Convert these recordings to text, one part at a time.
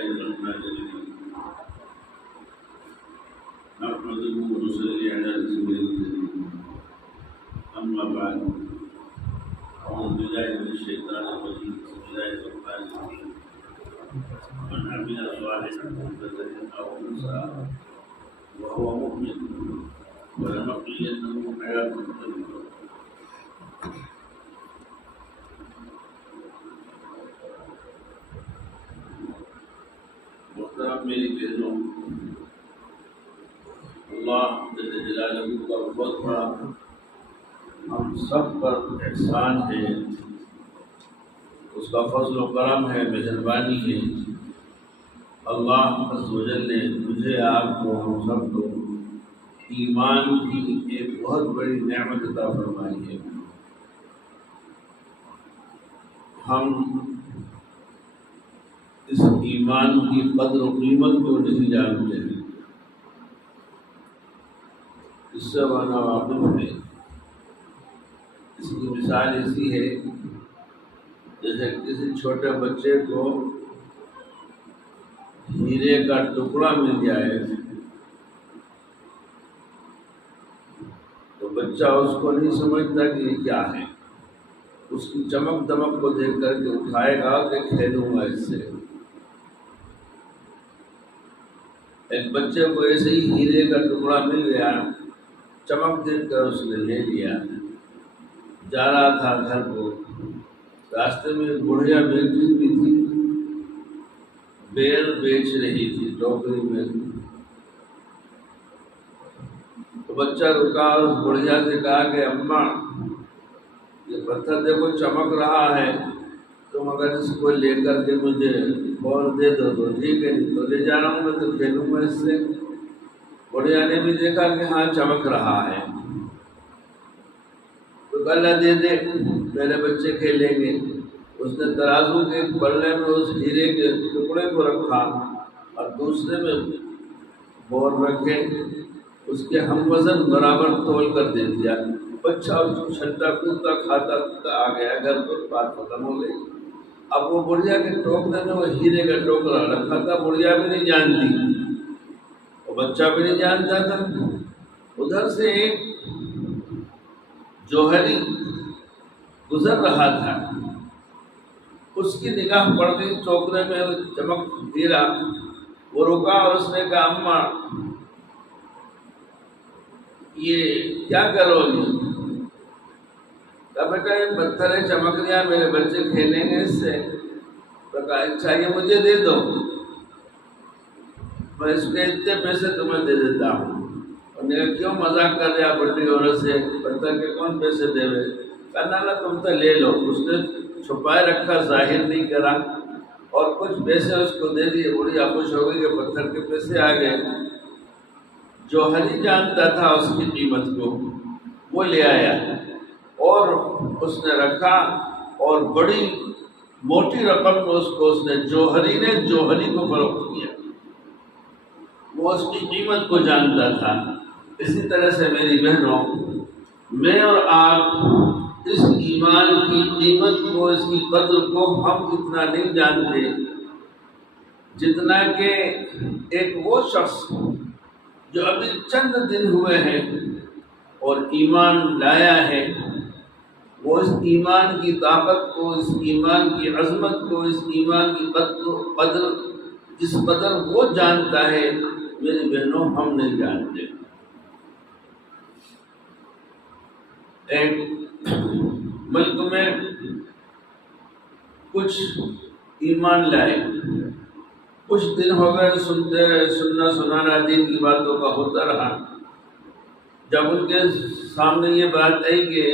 الله الرحمن الرحيم نحمده ونصلي على رسوله الكريم أما بعد أعوذ بالله من الشيطان الرجيم بسم الله الرحمن الرحيم من عمل صالحا من ذكر أو أنثى وهو مؤمن ولنحيينه حياة طيبة محترم میری بہنوں، اللہ جل جلالہ کا بہت بڑا ہم سب پر احسان ہے، اس کا فضل و کرم ہے، مہربانی ہے۔ اللہ عز و جل نے مجھے، آپ کو، ہم سب کو ایمان کی ایک بہت بڑی نعمت عطا فرمائی ہے۔ ہم اس ایمان کی قدر و قیمت کو نہیں جانتے ہیں، اس سے وانا واقف ہے۔ اس کی مثال ایسی ہے جیسے کسی چھوٹے بچے کو ہیرے کا ٹکڑا مل جائے تو بچہ اس کو نہیں سمجھتا کہ یہ کیا ہے، اس کی چمک دمک کو دیکھ کر کے اٹھائے گا کہ کھیلوں گا اس سے۔ ایک بچے کو ایسے ہی ہیرے کا ٹکڑا مل گیا، چمک دیکھ کر اس نے لے لیا، جا رہا تھا گھر کو، راستے میں ایک بڑھیا بیٹی بھی تھی، بیل بیچ رہی تھی ٹوکری میں۔ تو بچہ رکا اور اس بڑھیا سے کہا کہ اماں یہ پتھر دیکھو چمک رہا ہے، تم اگر اس کو لے کر کے مجھے بال دے دو تو ٹھیک ہے، تو لے جا رہا ہوں میں تو کھیلوں گا اس سے۔ بڑھیا نے بھی دیکھا کہ ہاں چمک رہا ہے، تو اللہ دے دے، میرے بچے کھیلیں گے۔ اس نے ترازو کے پلے میں اس ہیرے کے ٹکڑے کو رکھا اور دوسرے میں بال رکھے، اس کے ہم وزن برابر تول کر دے دیا۔ بچہ چھلتا کودتا کھاتا کودتا آ گیا گھر پر، بات ختم ہو گئی۔ اب وہ بڑھیا کے ٹوکرے میں وہ ہیرے کا ٹوکرا رکھا تھا، بڑھیا بھی نہیں جانتی اور بچہ بھی نہیں جانتا تھا۔ ادھر سے ایک جوہری گزر رہا تھا، اس کی نگاہ پڑ گئی ٹوکرے میں چمک ہیرا، وہ رکا اور اس نے کہا اماں یہ کیا کرو گی؟ کہا بیٹا یہ پتھر ہے، چمک رہا، میرے بچے کھیلیں گے اس سے۔ تو کہا اچھا یہ مجھے دے دو، میں اس کے اتنے پیسے تمہیں دے دیتا ہوں۔ اور نے کہا کیوں مذاق کر رہے آپ بڑی عورت سے، پتھر کے کون پیسے دے ہوئے؟ کہا نا تم تو لے لو۔ اس نے چھپائے رکھا، ظاہر نہیں کرا اور کچھ پیسے اس کو دے دیے۔ بڑھیا خوش ہو گئی کہ پتھر کے پیسے آ گئے۔ جوہری جانتا تھا اس کی قیمت کو، وہ لے آیا اور اس نے رکھا اور بڑی موٹی رقم میں اس کو جوہری نے جوہری کو فروخت کیا۔ وہ اس کی قیمت کو جانتا تھا۔ اسی طرح سے میری بہنوں، میں اور آپ اس ایمان کی قیمت کو، اس کی قدر کو ہم اتنا نہیں جانتے جتنا کہ ایک وہ شخص جو ابھی چند دن ہوئے ہیں اور ایمان لایا ہے، وہ اس ایمان کی طاقت کو، اس ایمان کی عظمت کو، اس ایمان کی قدر جس قدر وہ جانتا ہے، میری بہنوں ہم نہیں جانتے۔ ایک ملک میں کچھ ایمان لائے، کچھ دن ہو گئے، سنتے رہے، سننا سنانا دین کی باتوں کا ہوتا رہا۔ جب ان کے سامنے یہ بات آئی کہ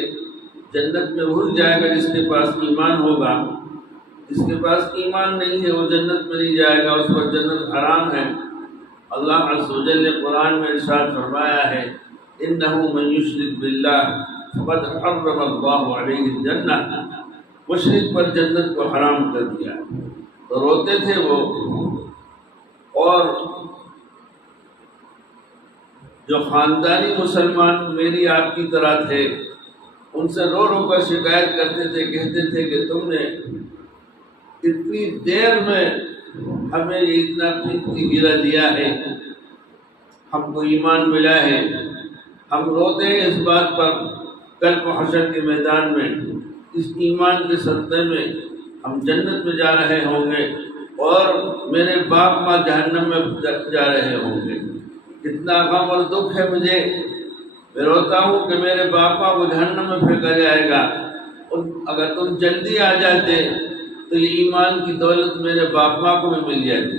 جنت میں بھول جائے گا جس کے پاس ایمان ہوگا، جس کے پاس ایمان نہیں ہے وہ جنت میں نہیں جائے گا، اس پر جنت حرام ہے۔ اللہ عز و جل نے قرآن میں ارشاد فرمایا ہے انہ من یشرک باللہ فقد حرم اللہ علیہ الجنہ، مشرک پر جنت کو حرام کر دیا۔ تو روتے تھے وہ، اور جو خاندانی مسلمان میری آپ کی طرح تھے ان سے رو رو کر شکایت کرتے تھے، کہتے تھے کہ تم نے اتنی دیر میں ہمیں اتنا قیمتی ہیرا دیا ہے، ہم کو ایمان ملا ہے، ہم روتے ہیں اس بات پر کل کو حشر کے میدان میں اس ایمان کے صدقے میں ہم جنت میں جا رہے ہوں گے اور میرے باپ ماں جہنم میں جا رہے ہوں گے۔ کتنا غم اور دکھ ہے مجھے، میں روتا ہوں کہ میرے باپ ماں کو جہنم میں پھینکا جائے گا، اور اگر تم جلدی آ جاتے تو یہ ایمان کی دولت میرے باپ ماں کو بھی مل جاتی،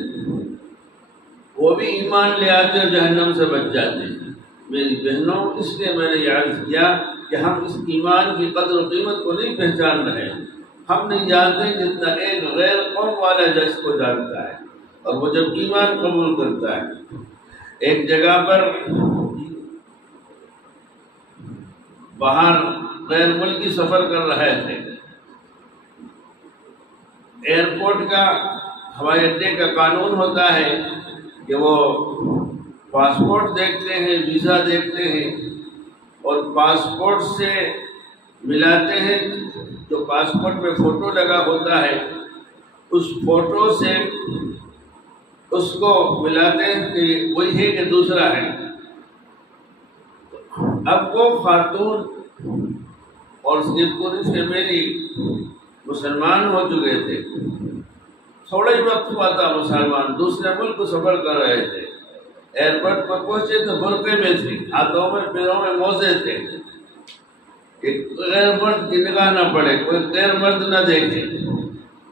وہ بھی ایمان لے آتے اور جہنم سے بچ جاتے۔ میری بہنوں، اس لیے میں نے یہ عرض کیا کہ ہم اس ایمان کی قدر و قیمت کو نہیں پہچان رہے، ہم نہیں جانتے جتنا ایک غیر قوم والا جس کو جانتا ہے، اور وہ جب ایمان قبول کرتا ہے۔ ایک جگہ پر باہر غیر ملکی سفر کر رہے تھے، ایئرپورٹ کا، ہوائی اڈے کا قانون ہوتا ہے کہ وہ پاسپورٹ دیکھتے ہیں، ویزا دیکھتے ہیں، اور پاسپورٹ سے ملاتے ہیں۔ جو پاسپورٹ پہ فوٹو لگا ہوتا ہے اس فوٹو سے اس کو ملاتے ہیں کہ وہی ہے کہ دوسرا ہے۔ اب وہ خاتون اور اس کی پوری فیملی مسلمان ہو چکے تھے، تھوڑا ہی وقت ہوا تھا مسلمان، دوسرے ملک کو سفر کر رہے تھے، ایئرپورٹ پر پہنچے تو برقعے میں تھی، ہاتھوں میں پیروں میں موزے تھے کہ غیر مرد کی نگاہ نہ پڑے، کوئی غیر مرد نہ دیکھے،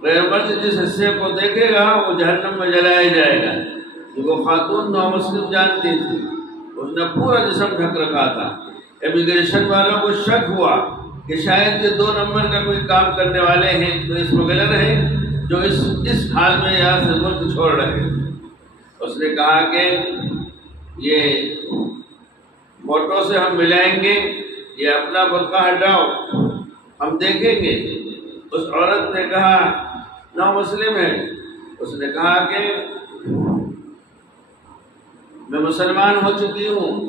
غیر مرد جس حصے کو دیکھے گا وہ جہنم میں جلایا جائے گا۔ وہ خاتون نو مسلم جانتی تھی، اس نے پورا جسم ڈھک رکھا تھا۔ امیگریشن والوں کو شک ہوا کہ شاید یہ 2 نمبر کا کوئی کام کرنے والے ہیں تو اس مغلر ہیں جو اس حال میں یہاں سے ملک چھوڑ رہے ہیں۔ اس نے کہا کہ یہ فوٹو سے ہم ملائیں گے، یہ اپنا برقع ہٹاؤ ہم دیکھیں گے۔ اس عورت نے کہا نو مسلم ہے، اس نے کہا کہ میں مسلمان ہو چکی ہوں،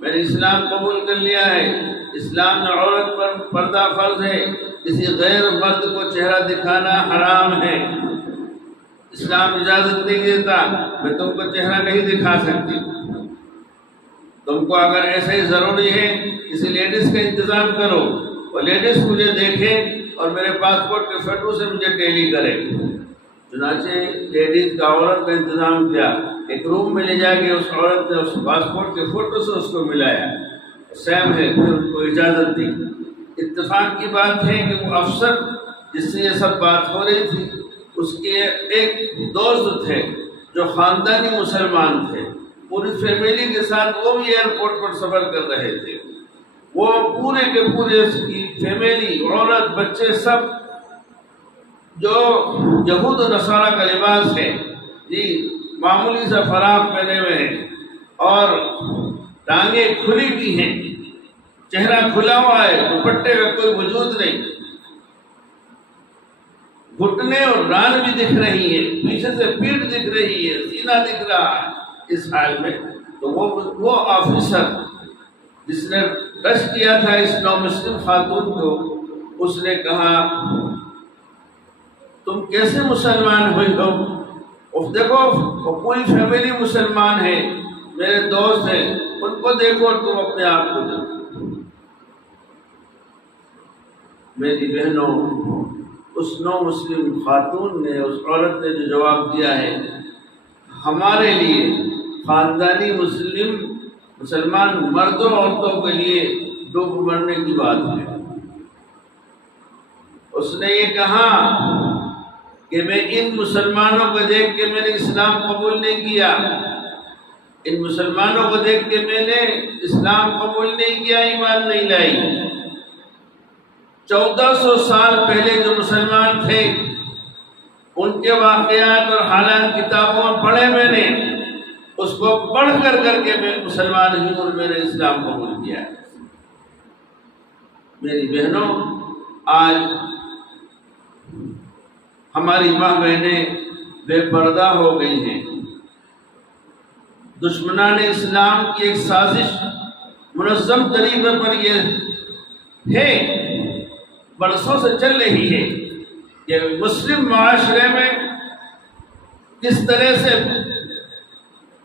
میں نے اسلام قبول کر لیا ہے، اسلام میں عورت پر پردہ فرض ہے، کسی غیر مرد کو چہرہ دکھانا حرام ہے، اسلام اجازت نہیں دیتا، میں تم کو چہرہ نہیں دکھا سکتی، تم کو اگر ایسا ہی ضروری ہے کسی لیڈیز کا انتظام کرو، اور لیڈیز مجھے دیکھے اور میرے پاسپورٹ کے فوٹو سے مجھے ٹیلی کرے۔ چنانچہ لیڈیز کا عورت کا انتظام کیا، ایک روم میں لے جا کے اس عورت نے اس پاسپورٹ کے فوٹو سے اس کو ملایا، سیم ہے، پھر ان کو اجازت دی۔ اتفاق کی بات ہے کہ وہ افسر جس سے یہ سب بات ہو رہی تھی، اس کے ایک دوست تھے جو خاندانی مسلمان تھے، پوری فیملی کے ساتھ وہ بھی ایئرپورٹ پر سفر کر رہے تھے۔ وہ پورے کے پورے اس کی فیملی، عورت، بچے، سب جو یہود و نصارہ کا لباس ہے، جی معمولی سا فراق پہنے ہوئے ہیں اور ٹانگیں کھلی کی ہیں، چہرہ کھلا ہوا ہے، دوپٹے کا کوئی وجود نہیں، گھٹنے اور ران بھی دکھ رہی ہے، پیچھے سے پیٹھ دکھ رہی ہے، سینہ دکھ رہا ہے۔ اس حال میں تو وہ آفیسر جس نے ٹچ کیا تھا اس نو مسلم خاتون کو، اس نے کہا تم کیسے مسلمان ہوئی ہو؟ دیکھو وہ پوری فیملی مسلمان ہے، میرے دوست ہیں، ان کو دیکھو اور تم اپنے آپ کو دیکھو۔ میری بہنوں، اس نو مسلم خاتون نے، اس عورت نے جو جواب دیا ہے، ہمارے لیے خاندانی مسلمان مردوں عورتوں کے لیے ڈوب مرنے کی بات ہے۔ اس نے یہ کہا کہ میں ان مسلمانوں کو دیکھ کے میں نے اسلام قبول نہیں کیا، ان مسلمانوں کو دیکھ کے میں نے اسلام قبول نہیں کیا، ایمان نہیں لائی۔ 1400 سال پہلے جو مسلمان تھے ان کے واقعات اور حالات کتابوں میں پڑھے میں نے، اس کو پڑھ کر کے میں مسلمان ہوں اور میں نے اسلام قبول کیا ہے۔ میری بہنوں، آج ہماری ماں بہنیں بے پردہ ہو گئی ہیں۔ دشمنان اسلام کی ایک سازش منظم طریقے پر یہ ہے، برسوں سے چل رہی ہے کہ مسلم معاشرے میں کس طرح سے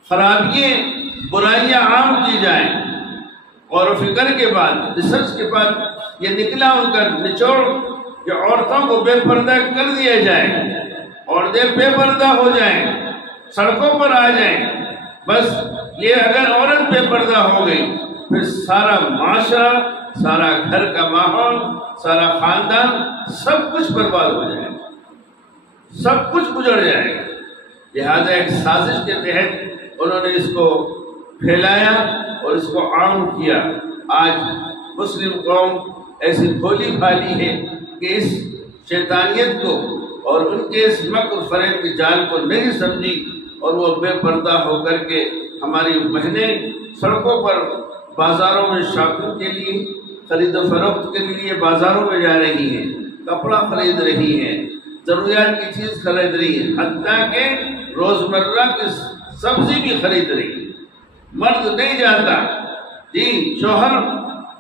خرابیاں برائیاں عام کی جائیں، غور و فکر کے بعد ریسرچ کے بعد یہ نکلا ان کا نچوڑ کہ عورتوں کو بے پردہ کر دیا جائے، عورتیں بے پردہ ہو جائیں، سڑکوں پر آ جائیں۔ بس یہ اگر عورت بے پردہ ہو گئی پھر سارا معاشرہ، سارا گھر کا ماحول، سارا خاندان، سب کچھ برباد ہو جائے گا، سب کچھ گزر جائے گا۔ لہذا ایک سازش کے تحت انہوں نے اس کو پھیلایا اور اس کو عام کیا۔ آج مسلم قوم ایسی بھولی بھالی ہے کہ اس شیطانیت کو اور ان کے اس مکر فریب کی جال کو نہیں سمجھی، اور وہ بے پردہ ہو کر کے ہماری بہنیں سڑکوں پر بازاروں میں شاپنگ کے لیے، خرید و فروخت کے لیے بازاروں میں جا رہی ہیں، کپڑا خرید رہی ہیں، ضروریات کی چیز خرید رہی ہیں، حتیٰ کہ روزمرہ کی سبزی بھی خرید رہی ہے۔ مرد نہیں جاتا جی، شوہر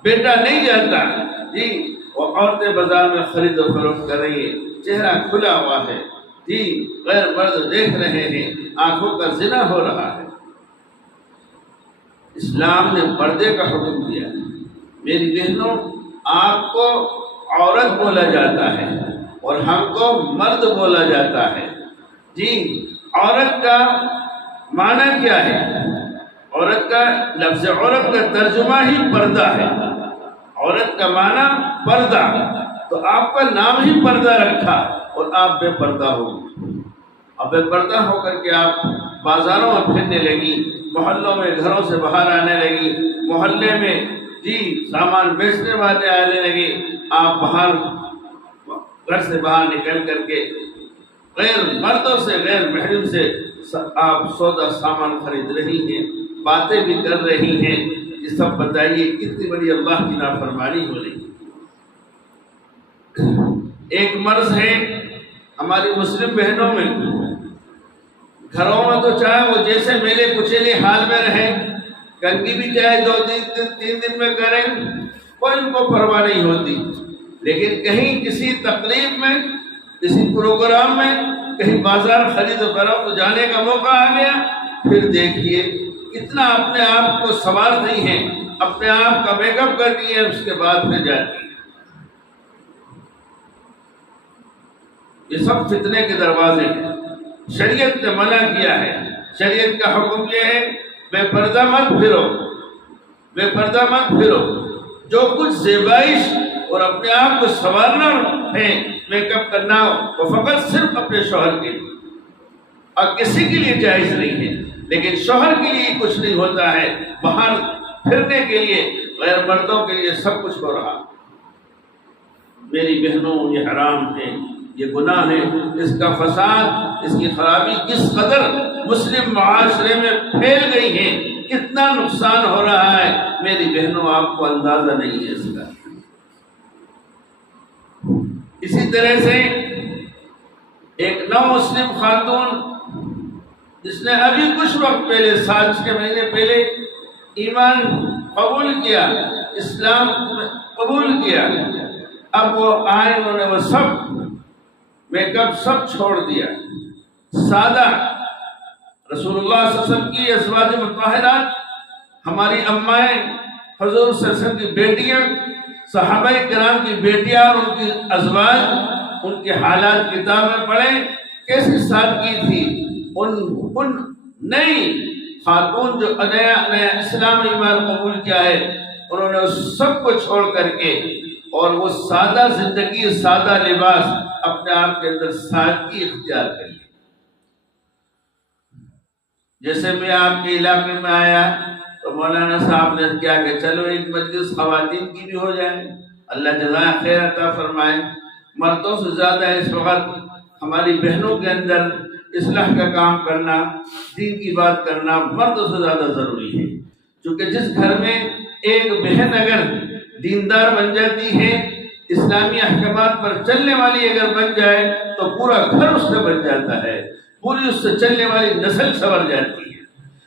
بیٹا نہیں جاتا جی، وہ عورتیں بازار میں خرید و فروخت کر رہی ہیں، چہرہ کھلا ہوا ہے جی، غیر مرد دیکھ رہے ہیں، آنکھوں کا زنا ہو رہا ہے۔ اسلام نے پردے کا حکم دیا ہے۔ میری بہنوں، آپ کو عورت بولا جاتا ہے اور ہم کو مرد بولا جاتا ہے جی۔ عورت کا معنی کیا ہے؟ عورت کا لفظ عورت کا ترجمہ ہی پردہ ہے۔ عورت کا معنی پردہ، تو آپ کا نام ہی پردہ رکھا اور آپ بے پردہ ہو گئے۔ اب بے پردہ ہو کر کے آپ بازاروں میں پھرنے لگی، محلوں میں گھروں سے باہر آنے لگی، محلے میں جی سامان بیچنے والے آنے لگے، آپ باہر گھر سے باہر نکل کر کے غیر مردوں سے، غیر محرم سے آپ سودا سامان خرید رہی ہیں، باتیں بھی کر رہی ہیں۔ یہ سب بتائیے کتنی بڑی اللہ کی نافرمانی ہو رہی ہے۔ ایک مرض ہے ہماری مسلم بہنوں میں، گھروں میں تو چاہے وہ جیسے میلے کچیلے حال میں رہیں، کنگھی بھی چاہے 2 دن 3 دن میں کریں، کوئی ان کو پرواہ نہیں ہوتی، لیکن کہیں کسی تقریب میں، کسی پروگرام میں، کہیں بازار خرید و فروخت جانے کا موقع آ گیا، پھر دیکھیے کتنا اپنے آپ کو سنوارتی ہیں، اپنے آپ کا میک اپ کرتی ہیں، اس کے بعد پھر جاتی ہیں۔ یہ سب فتنے کے دروازے ہیں۔ شریعت نے منع کیا ہے، شریعت کا حکم یہ ہے بے پردہ مت پھرو، بے پردہ مت پھرو۔ جو کچھ زیبائش اور اپنے آپ کو سنوارنا ہے، میک اپ کرنا ہو، وہ فقط صرف اپنے شوہر کے لیے اور کسی کے لیے جائز نہیں ہے، لیکن شوہر کے لیے کچھ نہیں ہوتا ہے، باہر پھرنے کے لیے غیر مردوں کے لیے سب کچھ ہو رہا۔ میری بہنوں، یہ حرام ہے، یہ گناہ ہے، اس کا فساد، اس کی خرابی کس قدر مسلم معاشرے میں پھیل گئی ہے، کتنا نقصان ہو رہا ہے، میری بہنوں آپ کو اندازہ نہیں ہے اس کا۔ اسی طرح سے ایک نو مسلم خاتون جس نے ابھی کچھ وقت پہلے، 6 مہینے پہلے ایمان قبول کیا، اسلام قبول کیا، اب وہ آئے، انہوں نے وہ سب میک اپ سب چھوڑ دیا، سادہ رسول اللہ صلی اللہ علیہ وسلم کی ازواج مطہرات، ہماری امائیں، حضور صلی اللہ علیہ وسلم کی بیٹیاں، صحابہ کرام کی بیٹیاں اور ان کی ازواج، ان کے حالات کتاب میں پڑھیں کیسی سادگی تھی۔ ان نئی خاتون جو نیا اسلام ایمان قبول کیا ہے، انہوں نے اس سب کو چھوڑ کر کے اور وہ سادہ زندگی، سادہ لباس، اپنے آپ کے اندر سادگی اختیار کری۔ جیسے میں آپ کے علاقے میں آیا تو مولانا صاحب نے کیا کہ چلو ایک مجلس خواتین کی بھی ہو جائے، اللہ جزائے خیر عطا فرمائے۔ مردوں سے زیادہ اس وقت ہماری بہنوں کے اندر اصلاح کا کام کرنا، دین کی بات کرنا مردوں سے زیادہ ضروری ہے، کیونکہ جس گھر میں ایک بہن اگر دیندار بن جاتی ہے، اسلامی احکامات پر چلنے والی اگر بن جائے تو پورا گھر اس سے بن جاتا ہے، پوری اس سے چلنے والی نسل سنور جاتی ہے۔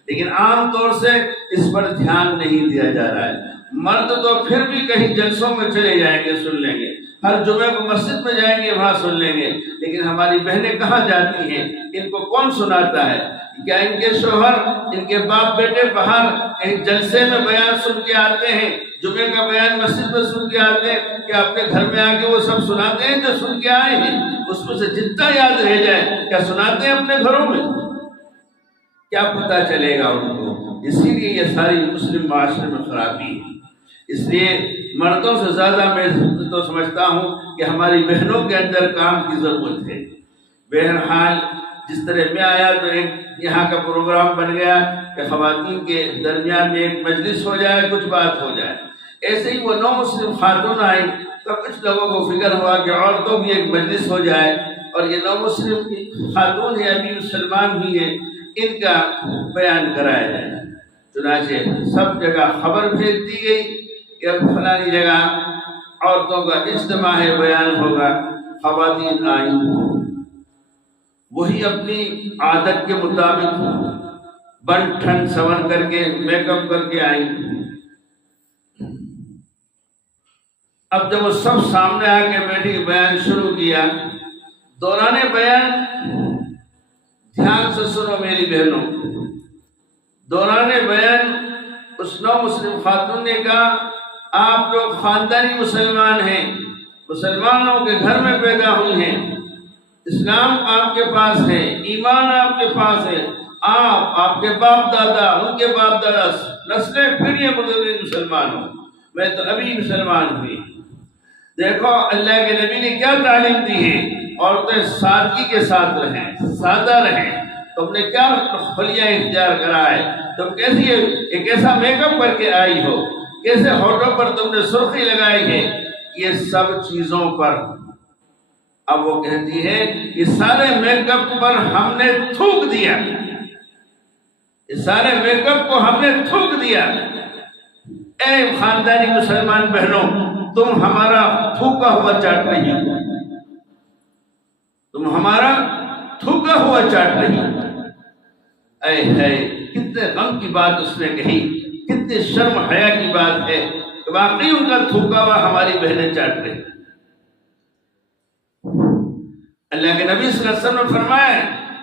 لیکن عام طور سے اس پر دھیان نہیں دیا جا رہا ہے۔ مرد تو پھر بھی کہیں جلسوں میں چلے جائیں گے، سن لیں گے، ہر جمعے کو مسجد میں جائیں گے وہاں سن لیں گے، لیکن ہماری بہنیں کہاں جاتی ہیں؟ ان کو کون سناتا ہے؟ کیا ان کے شوہر، ان کے باپ بیٹے باہر ایک جلسے میں بیان سن کے آتے ہیں، جمعے کا بیان مسجد میں سن کے آتے ہیں کہ اپنے گھر میں آ کے وہ سب سناتے ہیں جو سن کے آئے ہیں؟ اس میں سے جتنا یاد رہ جائے کیا سناتے ہیں اپنے گھروں میں؟ کیا پتہ چلے گا ان کو؟ اسی لیے یہ ساری مسلم معاشرے میں خرابی ہے۔ اس لیے مردوں سے زیادہ میں تو سمجھتا ہوں کہ ہماری بہنوں کے اندر کام کی ضرورت ہے۔ بہرحال جس طرح میں آیا تو ایک یہاں کا پروگرام بن گیا کہ خواتین کے درمیان میں ایک مجلس ہو جائے، کچھ بات ہو جائے۔ ایسے ہی وہ 9 مسلم خاتون آئی تو کچھ لوگوں کو فکر ہوا کہ عورتوں کی ایک مجلس ہو جائے، اور یہ 9 مسلم خاتون ہیں، ابھی مسلمان بھی ہیں، ان کا بیان کرایا جائے۔ چنانچہ سب جگہ خبر بھیج دی گئی کہ فلانی جگہ عورتوں کا اجتماع ہے، بیان ہوگا۔ خواتین آئیں، وہی اپنی عادت کے مطابق بن ٹھن سنور کر کے میک اپ کر کے آئیں۔ اب جب وہ سب سامنے آ کے بیٹھی بیان شروع کیا، دوران بیان دھیان سے سنو میری بہنوں، دوران بیان اس 9 مسلم خاتون نے کہا آپ لوگ خاندانی مسلمان ہیں، مسلمانوں کے گھر میں پیدا ہوئی ہیں، اسلام آپ کے پاس ہے، ایمان آپ کے پاس ہے، آپ کے باپ دادا، ان کے باپ دادا، نسلیں پھر یہ مسلمان ہوں، میں تو ابھی مسلمان ہوئی۔ دیکھو اللہ کے نبی نے کیا تعلیم دی ہے، عورتیں سادگی کے ساتھ رہیں، سادہ رہیں۔ تم نے کیا خلیہ اختیار کرا ہے؟ تم کیسی ایک ایسا میک اپ کر کے آئی ہو، کیسے ہونٹوں پر تم نے سرخی لگائی ہے، یہ سب چیزوں پر۔ اب وہ کہتی ہے یہ سارے میک اپ پر ہم نے تھوک دیا، یہ سارے میک اپ کو ہم نے تھوک دیا۔ اے خاندانی مسلمان بہنوں، تم ہمارا تھوکا ہوا چاٹ رہی ہو، تم ہمارا تھوکا ہوا چاٹ رہی ہو۔ اے ہے کتنے غم کی بات اس نے کہی، کتنے شرم حیا کی بات ہے کہ واقعی ان کا تھوکا ہوا ہماری بہنیں چاٹ رہی۔ اللہ کے نبی صلی اللہ علیہ وسلم نے فرمایا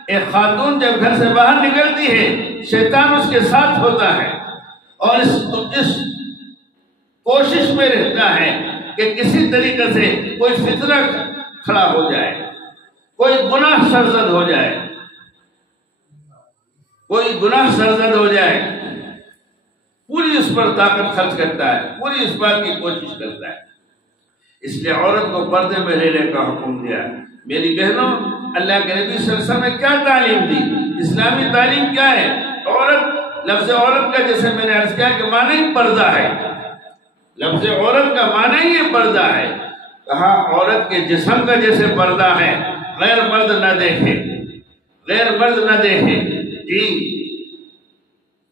ایک خاتون جب گھر سے باہر نکلتی ہے شیطان اس کے ساتھ ہوتا ہے، اور اس کوشش میں رہتا ہے کہ کسی طریقے سے کوئی فتنہ کھڑا ہو جائے، کوئی گناہ سرزد ہو جائے، کوئی گناہ سرزد ہو جائے، پوری اس پر طاقت خرچ کرتا ہے، پوری اس بات کی کوشش کرتا ہے۔ اس لیے عورت کو پردے میں رہنے کا حکم دیا۔ میری بہنوں، اللہ کے نبی صلی اللہ علیہ وسلم نے کیا تعلیم دی؟ اسلامی تعلیم کیا ہے؟ عورت، لفظ عورت کا جیسے میں نے عرض کیا کہ معنی ہی پردہ ہے، لفظ عورت کا معنی ہی پردہ ہے۔ کہا عورت کے جسم کا جیسے پردہ ہے، غیر مرد نہ دیکھے، غیر مرد نہ دیکھے۔ جی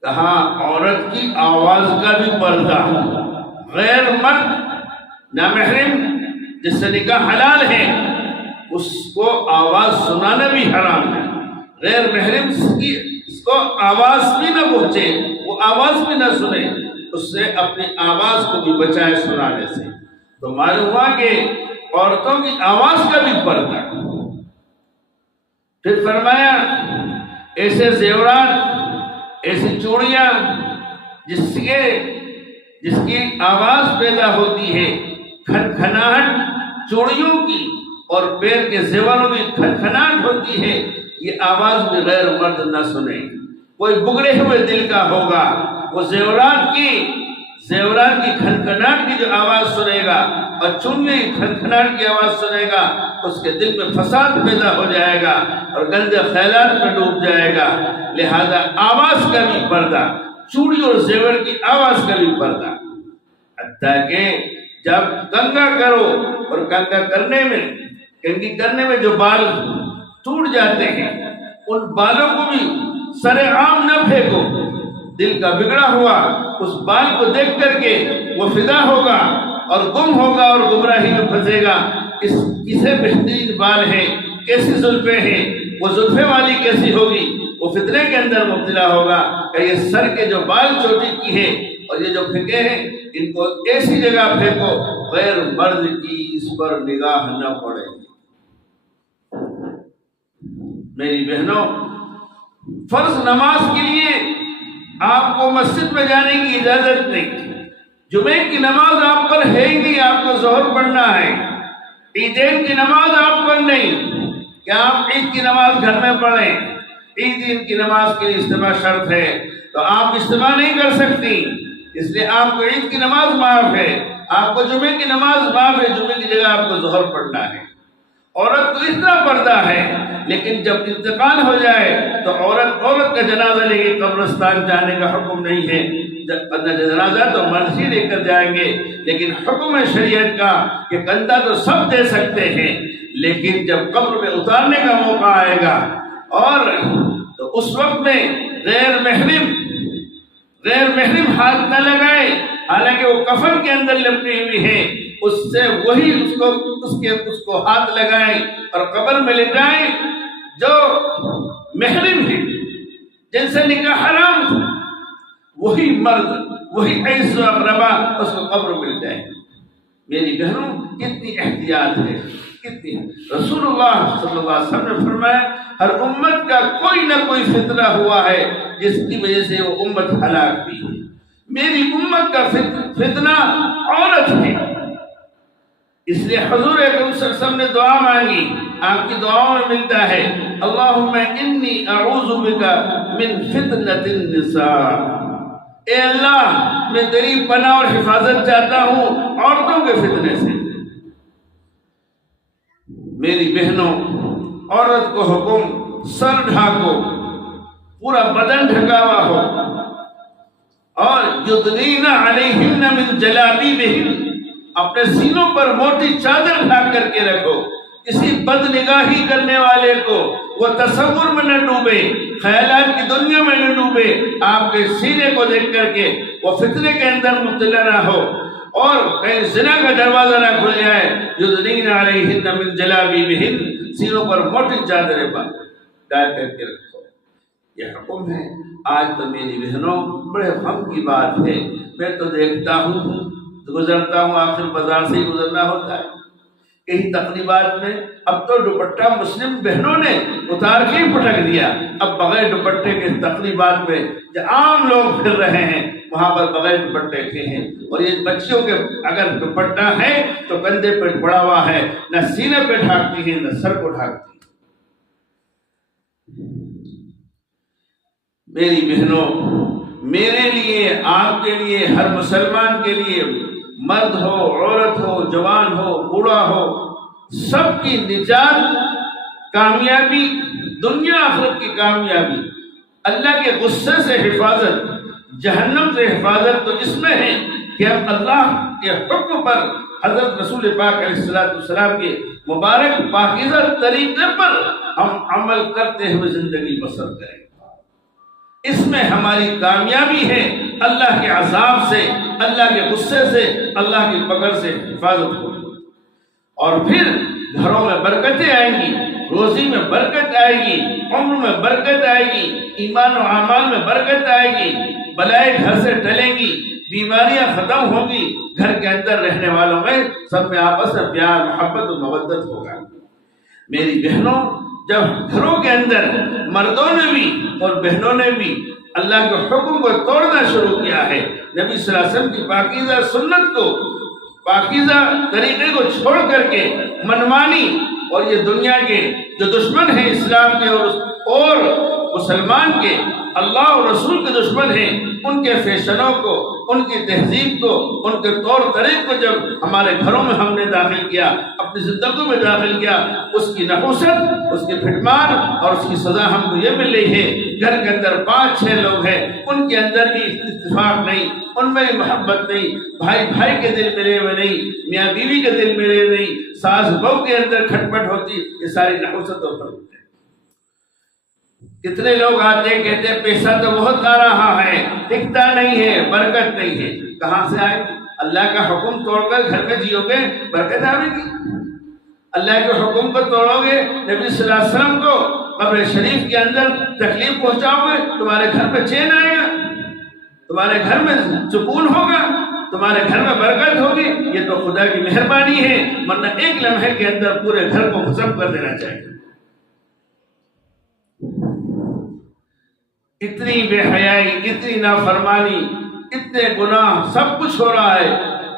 کہا عورت کی آواز کا بھی پردہ ہے، غیر مرد نامحرم جس سے نکاح حلال ہے اس کو آواز سنانا بھی حرام ہے۔ غیر محرم اس کو آواز بھی نہ پہنچے، وہ آواز بھی نہ سنے، اس سے اپنی آواز کو بھی بچائے سنانے سے۔ تو معلوم ہوا کہ عورتوں کی آواز کا بھی پردہ۔ پھر فرمایا ایسے زیورات، ایسی چوڑیاں جس کی آواز پیدا ہوتی ہے، کھنکھناہٹ چوڑیوں کی اور پیر کے زیوروں کی کھنکھناہٹ ہوتی ہے، یہ آواز بھی غیر مرد نہ سنے۔ کوئی بگڑے ہوئے دل کا ہوگا، وہ زیورات کی کھنکھناہٹ کی جو آواز سنے گا اور چوڑیوں کی کھنکھناہٹ کی آواز سنے گا، اس کے دل میں فساد پیدا ہو جائے گا اور گندے خیالات میں ڈوب جائے گا۔ لہذا آواز کا بھی پردہ، چوڑی اور زیور کی آواز کا بھی پردہ۔ حتیٰ کہ جب کنگا کرو اور کنگھی کرنے میں جو بال ٹوٹ جاتے ہیں ان بالوں کو بھی سر عام نہ پھینکو۔ دل کا بگڑا ہوا اس بال کو دیکھ کر کے وہ فدا ہوگا اور گم ہوگا اور گمراہی میں پھنسے گا۔ کسے بہترین بال ہیں، کیسی زلفیں ہیں، وہ زلفیں والی کیسی ہوگی، وہ فتنے کے اندر مبتلا ہوگا کہ یہ سر کے جو بال چوٹی کی ہے اور یہ جو پھینکے ہیں ان کو ایسی جگہ پھینکو غیر مرد کی اس پر نگاہ نہ پڑے۔ میری بہنوں، فرض نماز کے لیے آپ کو مسجد میں جانے کی اجازت نہیں، جمعے کی نماز آپ پر ہے ہی نہیں، آپ کو ظہر پڑھنا ہے، عیدین کی نماز آپ پر نہیں کہ آپ عید کی نماز گھر میں پڑھیں، عید کی نماز کے لیے اجتماع شرط ہے تو آپ اجتماع نہیں کر سکتی، اس لیے آپ کو عید کی نماز معاف ہے، آپ کو جمعے کی نماز معاف ہے، جمعے کی جگہ آپ کو ظہر پڑھنا ہے۔ عورت کو اتنا پردہ ہے، لیکن جب انتقال ہو جائے تو عورت کا جنازہ لے کے قبرستان جانے کا حکم نہیں ہے، جب جنازہ تو مرضی لے کر جائیں گے، لیکن حکم ہے شریعت کا کہ کندھا تو سب دے سکتے ہیں، لیکن جب قبر میں اتارنے کا موقع آئے گا اور تو اس وقت میں غیر محرم ہاتھ نہ لگائے، حالانکہ وہ کفن کے اندر لپٹی ہوئی ہے، اس سے وہی اس کو ہاتھ لگائیں اور قبر میں لٹائیں جو محرم ہے، جن سے نکاح حرام تھا، وہی مرد، وہی عیس و اقربا اس کو قبر میں لٹائیں۔ میری بہنوں، کتنی احتیاط ہے، کتنی۔ رسول اللہ صلی اللہ علیہ وسلم نے فرمایا ہر امت کا کوئی نہ کوئی فتنہ ہوا ہے جس کی وجہ سے وہ امت ہلاک ہوئی ہے۔ میری امت کا فتنہ عورت ہے، اس لیے حضور اکرم صلی اللہ علیہ وسلم نے دعا مانگی، آپ کی دعاؤں میں ملتا ہے اللہم انی اعوذ بک من فتنۃ النساء، اے اللہ میں تیری پناہ اور حفاظت چاہتا ہوں عورتوں کے فتنے سے۔ میری بہنوں، عورت کو حکم سر ڈھانکو، پورا بدن ڈھکا ہوا ہو، اور یدنین علیہن من جلابیبہن، اپنے سینوں پر موٹی چادر ڈھانک کر کے رکھو، کسی بد نگاہی کرنے والے کو وہ تصور میں نہ ڈوبے، خیالات کی دنیا میں نہ ڈوبے، آپ کے سینے کو دیکھ کر کے وہ فتنے کے اندر مبتلا نہ ہو اور کہیں زنا کا دروازہ نہ کھل جائے۔ یدنین علیہن من جلابیبہن، سینوں پر موٹی چادریں ڈال کر کے رکھو، یہ حکم ہے۔ آج تو میری بہنوں بڑے غم کی بات ہے، میں تو دیکھتا ہوں، گزرتا ہوں، آخر بازار سے ہی گزرنا ہوتا ہے، کہیں تقریبات میں اب تو دوپٹہ مسلم بہنوں نے اتار کے ہی پٹک دیا، اب بغیر دوپٹے کے تقریبات میں جو عام لوگ پھر رہے ہیں وہاں پر بغیر دوپٹے کے ہیں، اور یہ بچیوں کے اگر دوپٹہ ہے تو کندھے پر پڑا ہوا ہے، نہ سینے پہ ڈھانکتی ہے نہ سر کو ڈھانکتی۔ میری بہنوں، میرے لیے، آپ کے لیے، ہر مسلمان کے لیے، مرد ہو، عورت ہو، جوان ہو، بوڑھا ہو، سب کی نجات، کامیابی، دنیا آخرت کی کامیابی، اللہ کے غصے سے حفاظت، جہنم سے حفاظت تو اس میں ہے کہ ہم اللہ کے حکم پر، حضرت رسول پاک علیہ السلام کے مبارک پاکیزہ طریقے پر ہم عمل کرتے ہوئے زندگی بسر کریں۔ اس میں ہماری کامیابی ہے، اللہ کے عذاب سے، اللہ کے غصے سے، اللہ کی پکڑ سے حفاظت ہوگی، اور پھر گھروں میں برکتیں آئیں گی، روزی میں برکت آئے گی، عمر میں برکت آئے گی، ایمان و اعمال میں برکت آئے گی، بلائیں گھر سے ٹلیں گی، بیماریاں ختم ہوں گی، گھر کے اندر رہنے والوں میں سب میں آپس میں پیار، محبت و مودت ہوگا۔ میری بہنوں، جب گھروں کے اندر مردوں نے بھی اور بہنوں نے بھی اللہ کے حکم کو توڑنا شروع کیا ہے، نبی صلی اللہ علیہ وسلم کی پاکیزہ سنت کو، پاکیزہ طریقے کو چھوڑ کر کے منمانی اور یہ دنیا کے جو دشمن ہیں اسلام کے اور مسلمان کے، اللہ اور رسول کے دشمن ہیں، ان کے فیشنوں کو، ان کی تہذیب کو، ان کے طور طریق کو جب ہمارے گھروں میں ہم نے داخل کیا، اپنی زندگیوں میں داخل کیا، اس کی نحوست، اس کی پھٹمار اور اس کی سزا ہم کو یہ مل رہی ہے۔ گھر کے اندر 5-6 لوگ ہیں، ان کے اندر بھی اتفاق نہیں، ان میں بھی محبت نہیں، بھائی بھائی کے دل ملے ہوئے نہیں، میاں بیوی کے دل ملے ہوئے نہیں، ساس بہو کے اندر کھٹپٹ ہوتی، یہ ساری نحوستوں پر ہوتے ہیں۔ کتنے لوگ آتے ہیں کہتے ہیں پیسہ تو بہت آ رہا ہے، دکھتا نہیں ہے، برکت نہیں ہے، کہاں سے آئے گی؟ اللہ کا حکم توڑ کر گھر میں جیو گے، برکت آئے گی؟ اللہ کے حکم کو توڑو گے، نبی صلی اللہ علیہ وسلم کو قبر شریف کے اندر تکلیف پہنچاؤ گے، تمہارے گھر میں چین آئے گا، تمہارے گھر میں سکون ہوگا، تمہارے گھر میں برکت ہوگی؟ یہ تو خدا کی مہربانی ہے، ورنہ ایک لمحے کے اندر پورے گھر کو ختم کر دینا چاہیے۔ اتنی بے حیائی، اتنی نافرمانی، اتنے گناہ، سب کچھ ہو رہا ہے،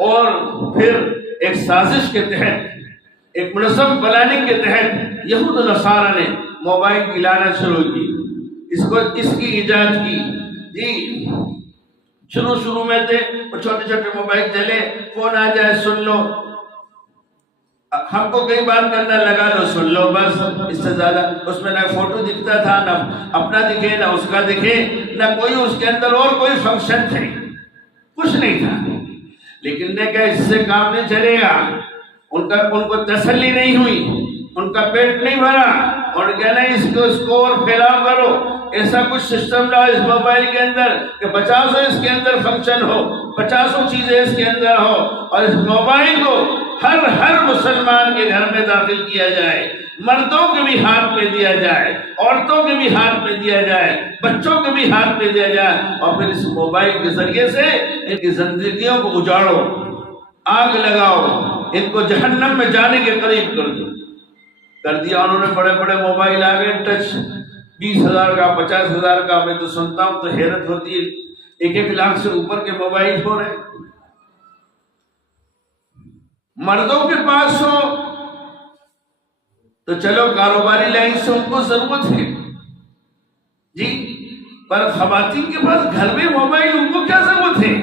اور پھر ایک سازش کے تحت، ایک منظم پلاننگ کے تحت یہود و نصارہ نے موبائل کی لعنت شروع کی، اس کی ایجاد کی۔ جی شروع میں تھے وہ چھوٹے چھوٹے موبائل چلے، فون آ جائے سن لو، ہم کو کئی بات کرنا لگا لو سن لو، بس اس سے زیادہ اس میں نہ فوٹو دکھتا تھا، نہ اپنا دکھے نہ اس کا دکھے، نہ کوئی اس کے اندر اور کوئی فنکشن تھے، کچھ نہیں تھا۔ لیکن نے کہا اس سے کام نہیں چلے گا، ان کو تسلی نہیں ہوئی، ان کا پیٹ نہیں بھرا، اور کہنا اس کو اور پھیلاؤ کرو، ایسا کچھ سسٹم لاؤ اس موبائل کے اندر کہ 50 اس کے اندر فنکشن ہو، 50 چیزیں اس کے اندر ہو، اور اس موبائل کو ہر مسلمان کے گھر میں داخل کیا جائے، مردوں کے بھی ہاتھ میں دیا جائے، عورتوں کے بھی ہاتھ میں دیا جائے، بچوں کے بھی ہاتھ میں دیا جائے، اور پھر اس موبائل کے ذریعے سے ان کی زندگیوں کو اجاڑو، آگ لگاؤ، ان کو جہنم میں جانے کے قریب کر دیا۔ انہوں نے بڑے بڑے موبائل آ گئے، ٹچ 20,000 کا، 50,000 کا، میں تو سنتا ہوں تو حیرت ہوتی ہے، 1 لاکھ سے اوپر کے موبائل ہو رہے۔ مردوں کے پاس ہو تو چلو کاروباری لائن سے ان کو ضرورت ہے جی، پر خواتین کے پاس گھر میں موبائل، ان کو کیا ضرورت ہے؟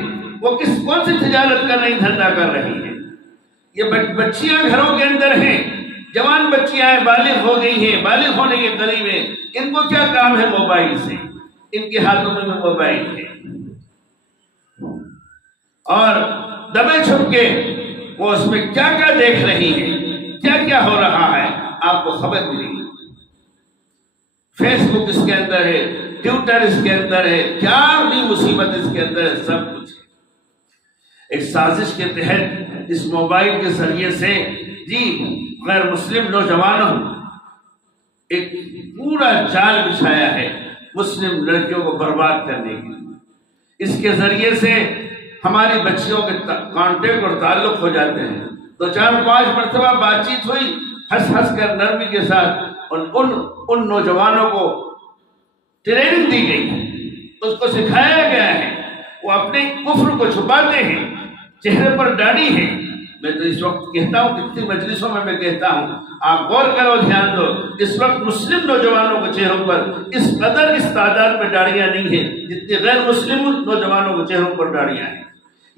وہ کون سی تجارت کا نہیں دھندا کر رہی ہیں؟ یہ بچیاں گھروں کے اندر ہیں، جوان بچیاں ہیں، بالغ ہو گئی ہیں، بالغ ہونے کے قریب ہیں، ان کو کیا کام ہے موبائل سے؟ ان کے ہاتھوں میں موبائل ہے، اور دبے چھپ کے وہ اس میں کیا کیا دیکھ رہی ہیں، کیا کیا ہو رہا ہے، آپ کو خبر بھی نہیں۔ فیس بک اس کے اندر ہے، ٹویٹر اس کے اندر ہے، کیا بھی مصیبت اس کے اندر ہے، سب کچھ ہے۔ ایک سازش کے تحت اس موبائل کے ذریعے سے جی غیر مسلم نوجوانوں ایک پورا جال بچھایا ہے مسلم لڑکیوں کو برباد کرنے کے لیے۔ اس کے ذریعے سے ہماری بچیوں کے کانٹیکٹ اور تعلق ہو جاتے ہیں، تو 4-5 مرتبہ بات چیت ہوئی، ہنس کر نرمی کے ساتھ ان نوجوانوں کو ٹریننگ دی گئی، اس کو سکھایا گیا ہے، وہ اپنے کفر کو چھپاتے ہیں، چہرے پر داڑھی ہے۔ میں تو اس وقت کہتا ہوں، کتنی مجلسوں میں کہتا ہوں، آپ غور کرو، دھیان دو، اس وقت مسلم نوجوانوں کے چہروں پر اس قدر اس تعداد میں داڑیاں نہیں ہیں جتنی غیر مسلم نوجوانوں کے چہروں پر داڑیاں ہیں۔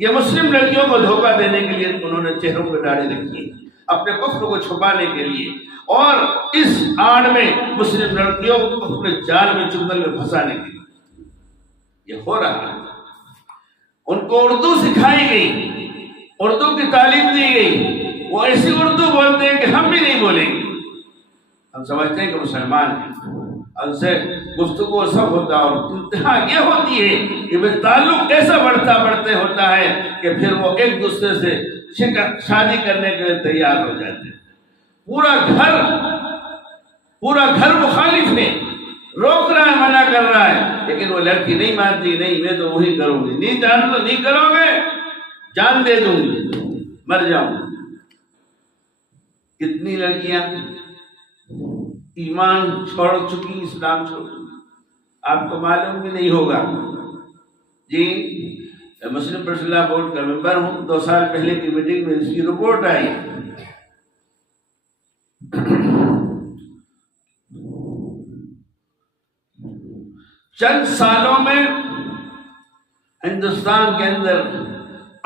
یہ مسلم لڑکیوں کو دھوکہ دینے کے لیے انہوں نے چہروں پر داڑھی رکھی ہے، اپنے کفر کو چھپانے کے لیے، اور اس آڑ میں مسلم لڑکیوں کو اپنے جال میں چنگل میں پھنسانے کے لیے یہ ہو رہا ہے۔ ان کو اردو سکھائی گئی، اردو کی تعلیم دی گئی، وہ ایسی اردو بولتے ہیں کہ ہم بھی نہیں بولیں گے، ہم سمجھتے ہیں کہ مسلمان ہیں، ان سے گفتگو سب ہوتا ہے، اور انتہا یہ ہوتی ہے کہ تعلق ایسا بڑھتے ہوتا ہے کہ پھر وہ ایک دوسرے سے شادی کرنے کے لیے تیار ہو جاتے ہیں۔ پورا گھر مخالف ہے، روک رہا ہے، منع کر رہا ہے، لیکن وہ لڑکی نہیں مانتی، نہیں میں تو وہی کروں گی، نہیں کرو گے جان دے دوں گی، مر جاؤں۔ کتنی لڑکیاں ایمان چھوڑ چکی، اسلام چھوڑ چکی، آپ کو معلوم بھی نہیں ہوگا جی۔ مسلم پرسنل بورڈ کا ممبر ہوں، 2 سال پہلے کی میٹنگ میں اس کی رپورٹ آئی، چند سالوں میں ہندوستان کے اندر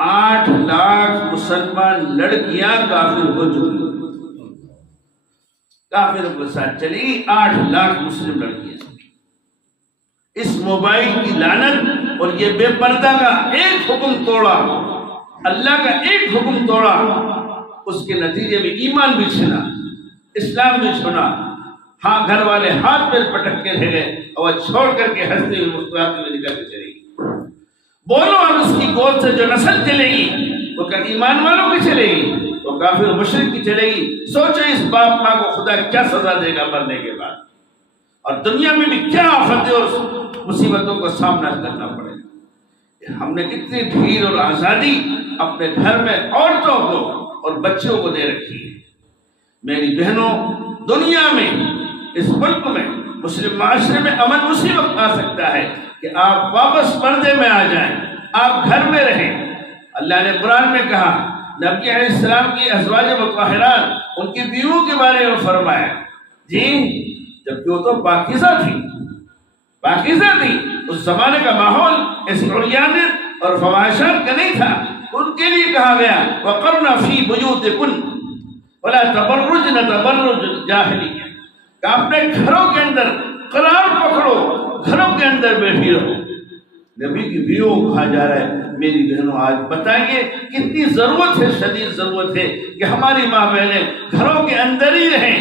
8 لاکھ مسلمان لڑکیاں کافر ہو چکی، کافروں کے ساتھ چلی 8 لاکھ مسلم لڑکیاں۔ اس موبائل کی لعنت اور یہ بے پردہ کا ایک حکم توڑا، اللہ کا ایک حکم توڑا، اس کے نتیجے میں ایمان بھی چھنا، اسلام بھی چھنا، ہاں گھر والے ہاتھ پہ پٹک کے رہ گئے، اور چھوڑ کر کے ہنستے ہوئے مسکراتے ہوئے نکل کے چلے گی۔ بولو اب اس کی گود سے جو نسل چلے گی وہ کیا ایمان والوں کی چلے گی؟ وہ کافر مشرک کی چلے گی؟ سوچو اس باپ ماں کو خدا کیا سزا دے گا مرنے کے بعد، اور دنیا میں بھی کیا آفتیں اور مصیبتوں کا سامنا کرنا پڑے گا۔ ہم نے کتنی ڈھیل اور آزادی اپنے گھر میں عورتوں کو اور بچوں کو دے رکھی ہے۔ میری بہنوں، دنیا میں، اس ملک میں، مسلم معاشرے میں امن اسی وقت آ سکتا ہے کہ آپ واپس پردے میں آ جائیں، آپ گھر میں رہیں۔ اللہ نے قرآن میں کہا، نبی علیہ السلام کی ازواج مطہرات، ان کی بیویوں کے بارے میں فرمایا، جی جبکہ وہ تو پاکیزہ تھی، اس زمانے کا ماحول اس عریانیت اور فواحشات کا نہیں تھا، ان کے لیے کہا گیا وَقَرْنَ فِي بُيُوتِكُنَّ وَلَا تَبَرُّجْنَ تَبَرُّجَ الْجَاهِلِيَّةِ کہ اپنے گھروں کے اندر قرار پکڑو، گھروں کے اندر بیٹھی رہو۔ نبی کی بیویوں کو کہا جا رہا ہے، میری بہنوں آج بتائیں گے کتنی ضرورت ہے، شدید ضرورت ہے کہ ہماری ماں بہنیں گھروں کے اندر ہی رہیں،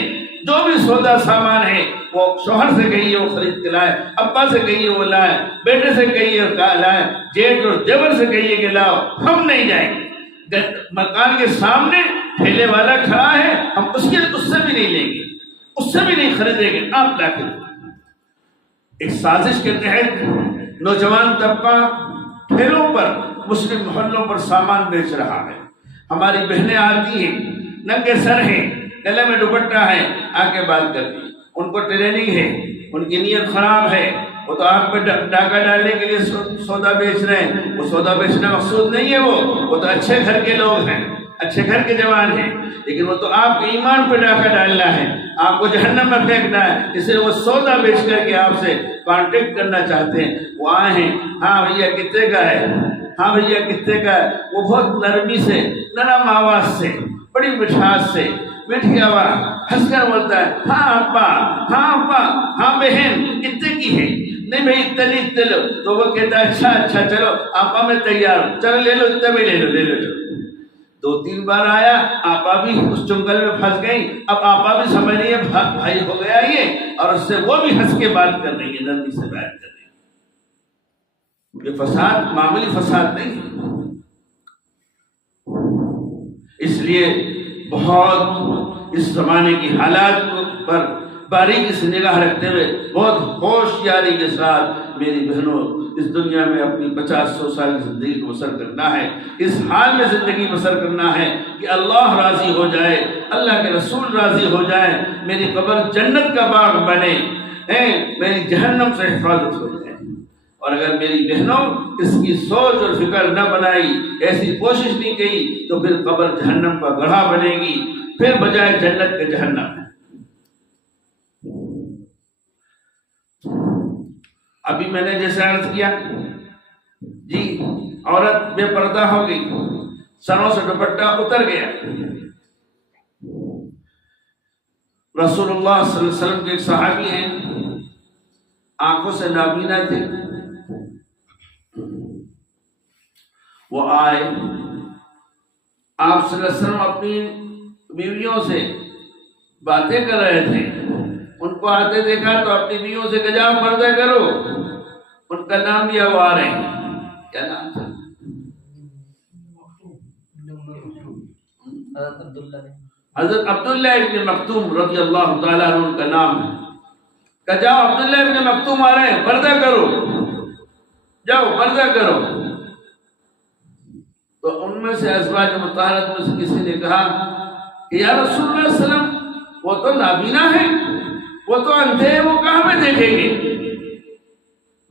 جو بھی سودا سامان ہے وہ شوہر سے کہیے وہ خرید کے لائے، ابا سے کہیے وہ لائے، بیٹے سے کہیے لائے، جیٹ اور دیور سے کہیے کہ لاؤ، ہم نہیں جائیں گے۔ مکان کے سامنے ٹھیلے والا کھڑا ہے، ہم اس سے بھی نہیں لیں گے، اس سے بھی نہیں خریدیں گے، آپ لا کے۔ ایک سازش کے تحت نوجوان طبقہ ٹھیلوں پر، مسلم محلوں پر سامان بیچ رہا ہے۔ ہماری بہنیں آتی ہیں، ننگے سر ہیں، گلے میں دوپٹہ ہے، آ کے بات کرتی، ان کو ٹریننگ ہے، ان کی نیت خراب ہے، وہ تو آپ پہ ڈاکہ ڈالنے کے لیے سودا بیچ رہے ہیں، وہ سودا بیچنا مقصود نہیں ہے، وہ تو اچھے گھر کے لوگ ہیں، اچھے گھر کے جوان ہیں، لیکن وہ تو آپ کے ایمان پہ ڈاکہ ڈالنا ہے، آپ کو جہنم میں پھینکنا ہے، اس لیے وہ سودا بیچ کر کے آپ سے کانٹیکٹ کرنا چاہتے ہیں۔ وہ آئے ہیں، ہاں بھیا کتنے کا ہے، ہاں بھیا کتنے کا ہے، وہ بہت نرمی سے، نرم آواز سے، بڑی مٹھاس سے، میٹھی آواز، ہنس کر بولتا ہے، ہاں ابا، ہاں ابا، ہاں بہن کتنے کی ہے، نہیں بھائی اتنے نہیں، اتنے لو، تو وہ کہتا ہے اچھا چلو آپا میں تیار ہوں، چلو لے لو اتنا بھی لے لو۔ 2-3 بار آیا، آپا بھی اس چنگل میں پھنس گئی، اب آپا بھی سمجھ رہی ہے بھائی ہو گیا یہ، اور اس سے وہ بھی ہنس کے بات کر رہی ہے، نرمی سے بات کر رہی ہے۔ یہ فساد معمولی فساد نہیں ہے، اس لیے بہت اس زمانے کی حالات پر باریکی سے نگاہ رکھتے ہوئے بہت ہوشیاری کے ساتھ میری بہنوں اس دنیا میں اپنی 50-100 سال کی زندگی کو بسر کرنا ہے، اس حال میں زندگی بسر کرنا ہے کہ اللہ راضی ہو جائے، اللہ کے رسول راضی ہو جائے، میری قبر جنت کا باغ بنے، میری جہنم سے حفاظت ہو جائے۔ اور اگر میری بہنوں اس کی سوچ اور فکر نہ بنائی، ایسی کوشش نہیں کی، تو پھر قبر جہنم کا گڑھا بنے گی، پھر بجائے جنت کے جہنم ہے۔ ابھی میں نے جیسے عرض کیا، جی عورت بے پردہ ہو گئی، سروں سے دوپٹہ اتر گیا۔ رسول اللہ صلی اللہ علیہ وسلم کے ایک صحابی ہیں، آنکھوں سے نابینا تھے، وہ آئے، آپ صلی اللہ علیہ وسلم اپنی بیویوں سے باتیں کر رہے تھے، ان کو آتے دیکھا تو اپنی بیویوں سے کہا جاؤ پردہ کرو، ان کا نام لیا وہ آ رہے ہیں، کیا نام تھا؟ حضرت عبداللہ ابن مکتوم رضی اللہ تعالیٰ عنہ ان کا نام ہے، کہا جاؤ عبداللہ ابن مکتوم آ رہے ہیں، پردہ کرو، جاؤ پردہ کرو۔ تو ان میں سے ازواج مطہرات میں سے کسی نے کہا کہ یا رسول اللہ صلی اللہ علیہ وسلم وہ تو نابینا ہے، وہ تو اندھے ہیں، وہ کہاں میں دیکھیں گے؟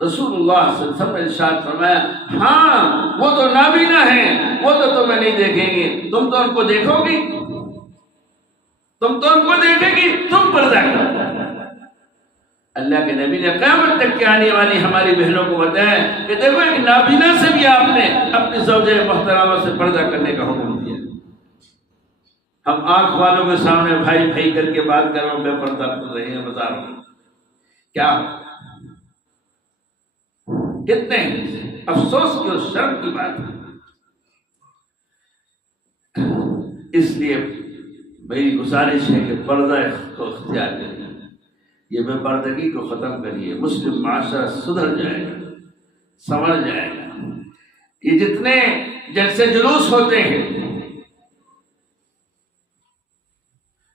رسول اللہ صلی اللہ علیہ وسلم نے ارشاد فرمایا، ہاں وہ تو نابینا ہیں، وہ تو تمہیں نہیں دیکھیں گے، تم تو ان کو دیکھو گی، تم تو ان کو دیکھیں گی، تم پردہ کرو۔ اللہ کے نبی نے قیامت تک کے آنے والی ہماری بہنوں کو بتایا کہ دیکھو ایک نابینا سے بھی آپ نے اپنی زوجہ محترمہ سے پردہ کرنے کا حکم دیا۔ ہم آنکھ والوں کے سامنے بھائی بھائی کر کے بات کر رہے ہیں، بے پردہ کر رہے ہیں بازاروں میں، کیا کتنے افسوس کی اور شرم کی بات ہے۔ اس لیے میری گزارش ہے کہ پردہ کو اختیار کریے، یہ بے پردگی کو ختم کریے، مسلم معاشرہ سدھر جائے گا، سنور جائے گا۔ یہ جتنے جلسے جلوس ہوتے ہیں،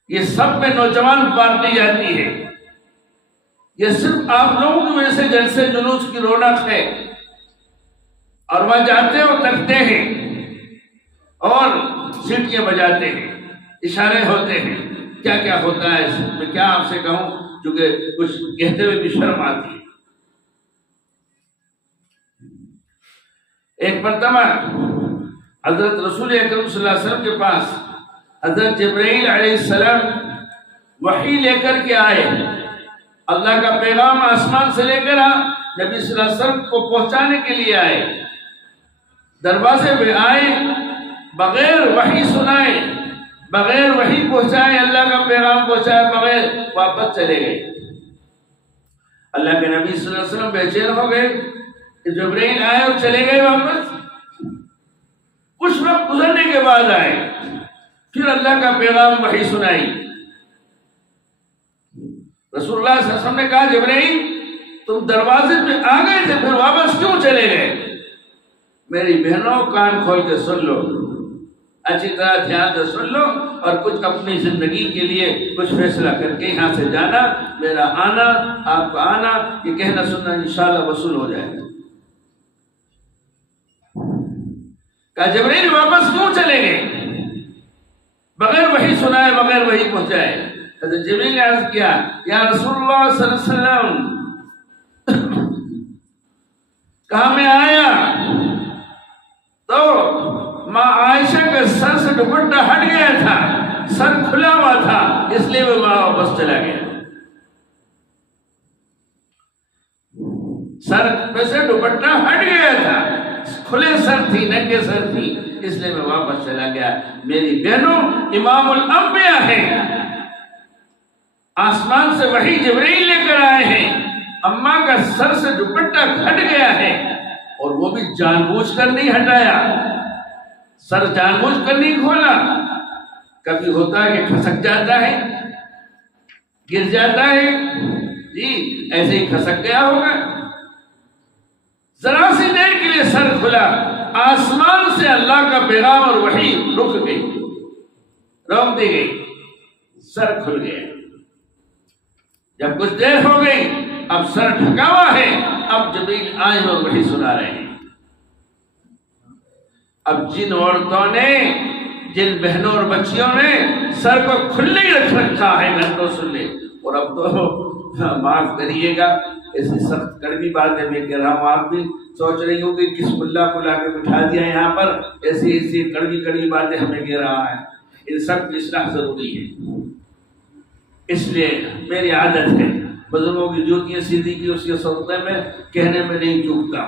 یہ سب میں نوجوان پارٹی جاتی ہے، یہ صرف آپ لوگوں کی وجہ سے جلسے جلوس کی رونق ہے، اور وہاں جاتے اور تکتے ہیں، اور سیٹیاں بجاتے ہیں، اشارے ہوتے ہیں، کیا کیا ہوتا ہے میں کیا آپ سے کہوں، چونکہ کچھ کہتے ہوئے بھی شرم آتی ہے۔ ایک مرتبہ حضرت رسول اکرم صلی اللہ علیہ وسلم کے پاس حضرت جبرائیل علیہ السلام وحی لے کر کے آئے، اللہ کا پیغام آسمان سے لے کر نبی صلی اللہ علیہ وسلم کو پہنچانے کے لیے آئے۔ دروازے پہ آئے، بغیر وحی سنائے، بغیر وحی پہنچائے، اللہ کا پیغام پہنچائے بغیر واپس چلے گئے۔ اللہ کے نبی صلی اللہ علیہ وسلم بے چین ہو گئے کہ جبرائیل آئے اور چلے گئے واپس۔ کچھ وقت گزرنے کے بعد آئے، پھر اللہ کا پیغام وحی سنائی۔ رسول اللہ صلی اللہ علیہ وسلم نے کہا جبرائیل تم دروازے پہ آ گئے تھے، پھر واپس کیوں چلے گئے؟ میری بہنوں کان کھول کے سن لو، اچھی طرح دھیان سے سن لو، اور کچھ اپنی زندگی کے لیے کچھ فیصلہ کر کے یہاں سے جانا، میرا آنا، آپ کا آنا، یہ کہنا سننا انشاءاللہ وصول ہو جائے گا۔ کہا جبرائیل واپس کیوں چلے گئے؟ بغیر وحی سنائے، بغیر وحی پہنچائے۔ حضرت جبرائیل نے عرض کیا یا رسول اللہ صلی اللہ علیہ وسلم، کہا میں آیا تو ماں عائشہ کے سر سے دوپٹہ ہٹ گیا تھا، سر کھلا ہوا تھا، اس لیے وہ ماں واپس چلا گیا۔ سر پہ سے دوپٹہ ہٹ گیا تھا، کھلے سر تھی، ننگے سر تھی، اس لیے میں واپس چلا گیا۔ میری بہنوں امام الانبیاء ہیں، آسمان سے وحی جبرائیل لے کر آئے ہیں، اماں کا سر سے دوپٹہ ہٹ گیا ہے، اور وہ بھی جان بوجھ کر نہیں ہٹایا، سر جان بوجھ کر نہیں کھولا۔ کبھی ہوتا ہے کہ کھسک جاتا ہے، گر جاتا ہے، جی ایسے ہی کھسک گیا ہوگا۔ ذرا سی دیر کے لیے سر کھلا، آسمان سے اللہ کا پیغام اور وحی رک گئی، روک دی گئی، سر کھل گیا۔ جب کچھ دیر ہو گئی، اب سر ڈھکا ہوا ہے، اب جبرائیل آئے اور وحی سنا رہے ہیں۔ اب جن عورتوں نے، جن بہنوں اور بچیوں نے سر کو کھلے ہی رکھ رکھا ہے گھنٹوں سننے، اور اب تو معاف کریے گا ایسی سخت کڑوی باتیں میں کہہ رہا ہوں، آپ بھی سوچ رہی ہوں کہ کس ملا کو لا کے بٹھا دیا یہاں پر، ایسی کڑوی باتیں ہمیں کہہ رہا ہے۔ ان سب کی اصلاح ضروری ہے، اس لیے میری عادت ہے بزرگوں کی جوتیاں سیدھی کی اس کے صدقے میں کہنے میں نہیں چوکتا،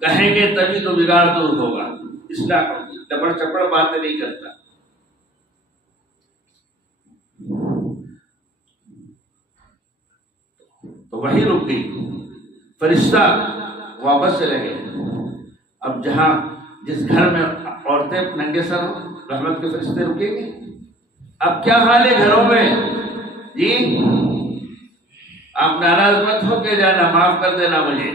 کہیں گے تبھی تو بگاڑ دور ہوگا، اصلاح ہوگی، لبڑ چپڑ باتیں نہیں کرتا۔ تو وہی رک گئی، فرشتہ واپس چلے گئے۔ اب جہاں جس گھر میں عورتیں ننگے سر ہوں، رحمت کے فرشتے رکیں گے۔ اب کیا حال ہے گھروں میں؟ جی آپ ناراض مت ہو کے جانا، معاف کر دینا مجھے۔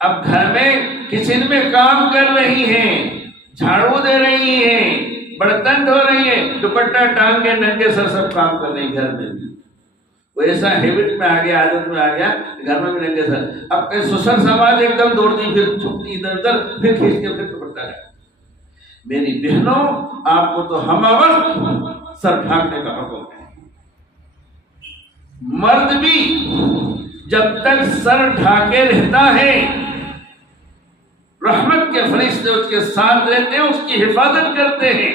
اب گھر میں کچن میں کام کر رہی ہیں، جھاڑو دے رہی ہیں، برتن دھو رہی ہیں، دوپٹہ ٹانگ کے ننگے سر سب کام کر رہی ہیں گھر میں بھی۔ وہ ایسا ہیبٹ میں آ گیا، عادت میں آ گیا گھر میں بھی ننگے سر۔ اب کہیں سسر سماج ایک دم دوڑتی، پھر چھپتی ادھر ادھر، پھر کھینچ کے پھر دوپٹہ رہا۔ میری بہنوں آپ کو تو ہمہ وقت سر ڈھانکنے کا حکم ہے۔ مرد بھی جب تک سر ڈھانکے رہتا ہے، رحمت کے فرشتے اس کے ساتھ رہتے ہیں، اس کی حفاظت کرتے ہیں۔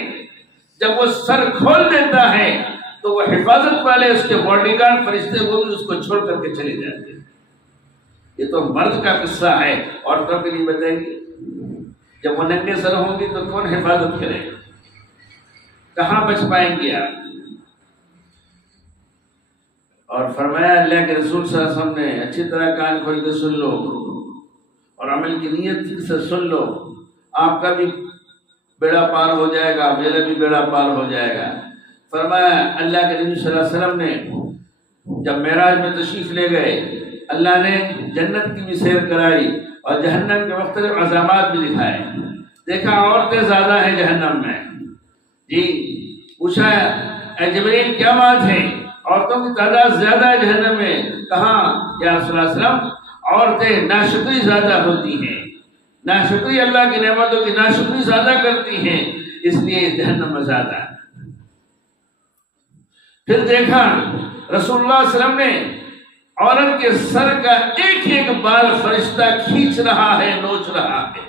جب وہ سر کھول دیتا ہے تو وہ حفاظت والے اس کے باڈی گارڈ فرشتے وہ بھی اس کو چھوڑ کر کے چلے جاتے ہیں۔ یہ تو مرد کا قصہ ہے، عورتوں کے لیے بتائیں گے۔ جب وہ ننگے سر ہوں گی تو کون حفاظت کرے گا؟ کہاں بچ پائیں گے آپ؟ اور فرمایا اللہ کے رسول صلی اللہ علیہ وسلم نے اچھی طرح کان کھول کے سن لو اور عمل کی نیت سے سن لو، آپ کا بھی بیڑا پار ہو جائے گا، میرا بھی بیڑا پار ہو جائے گا۔ فرمایا اللہ کے نبی صلی اللہ علیہ وسلم نے جب معراج میں تشریف لے گئے، اللہ نے جنت کی بھی سیر کرائی اور جہنم کے مختلف عذابات بھی دکھائے۔ دیکھا عورتیں زیادہ ہیں جہنم میں، جی پوچھا اے جبرائیل کیا بات ہے، عورتوں کی تعداد زیادہ ہے جہنم میں؟ کہاں یا رسول اللہ صلی اللہ علیہ وسلم، عورتیں ناشکری زیادہ ہوتی ہیں، ناشکری اللہ کی نعمتوں کی ناشکری زیادہ کرتی ہیں، اس لیے جہنم میں زیادہ ہے۔ پھر دیکھا رسول اللہ صلی اللہ علیہ وسلم نے عورت کے سر کا ایک ایک بال فرشتہ کھینچ رہا ہے، نوچ رہا ہے۔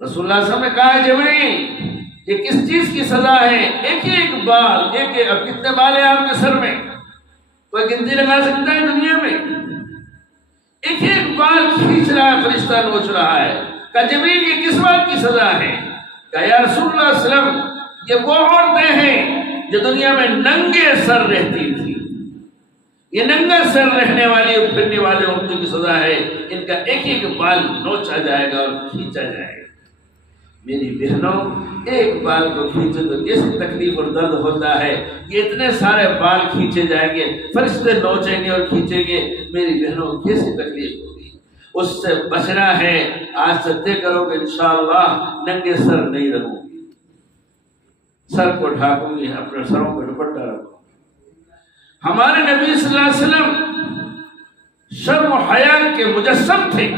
رسول اللہ صلی اللہ علیہ وسلم نے کہا جبریل یہ کس چیز کی سزا ہے؟ ایک ایک بال، اب کتنے بال ہیں آپ کے سر میں؟ کوئی گنتی لگا سکتا ہے دنیا میں؟ ایک ایک بال کھینچ رہا ہے، فرشتہ نوچ رہا ہے۔ کہا جبریل یہ کس بات کی سزا ہے؟ کہا یا رسول اللہ صلی اللہ علیہ وسلم یہ وہ عورتیں ہیں جو دنیا میں ننگے سر رہتی تھی، یہ ننگا سر رہنے والی اور پھرنے والے عورتوں کی سزا ہے، ان کا ایک ایک بال نوچا جائے گا اور کھینچا جائے گا۔ میری بہنوں، ایک بال کو کھینچے تو کیسی تکلیف اور درد ہوتا ہے، یہ اتنے سارے بال کھینچے جائیں گے، فرشتے نوچیں گے اور کھینچیں گے، میری بہنوں کیسی تکلیف ہوگی۔ اس سے بچنا ہے، آج سے طے کرو کہ انشاءاللہ ننگے سر نہیں رہوں گی، سر کو ڈھانکوں گی، اپنے سروں پہ دوپٹہ رکھوں۔ ہمارے نبی صلی اللہ علیہ وسلم شرم و حیا کے مجسم تھے،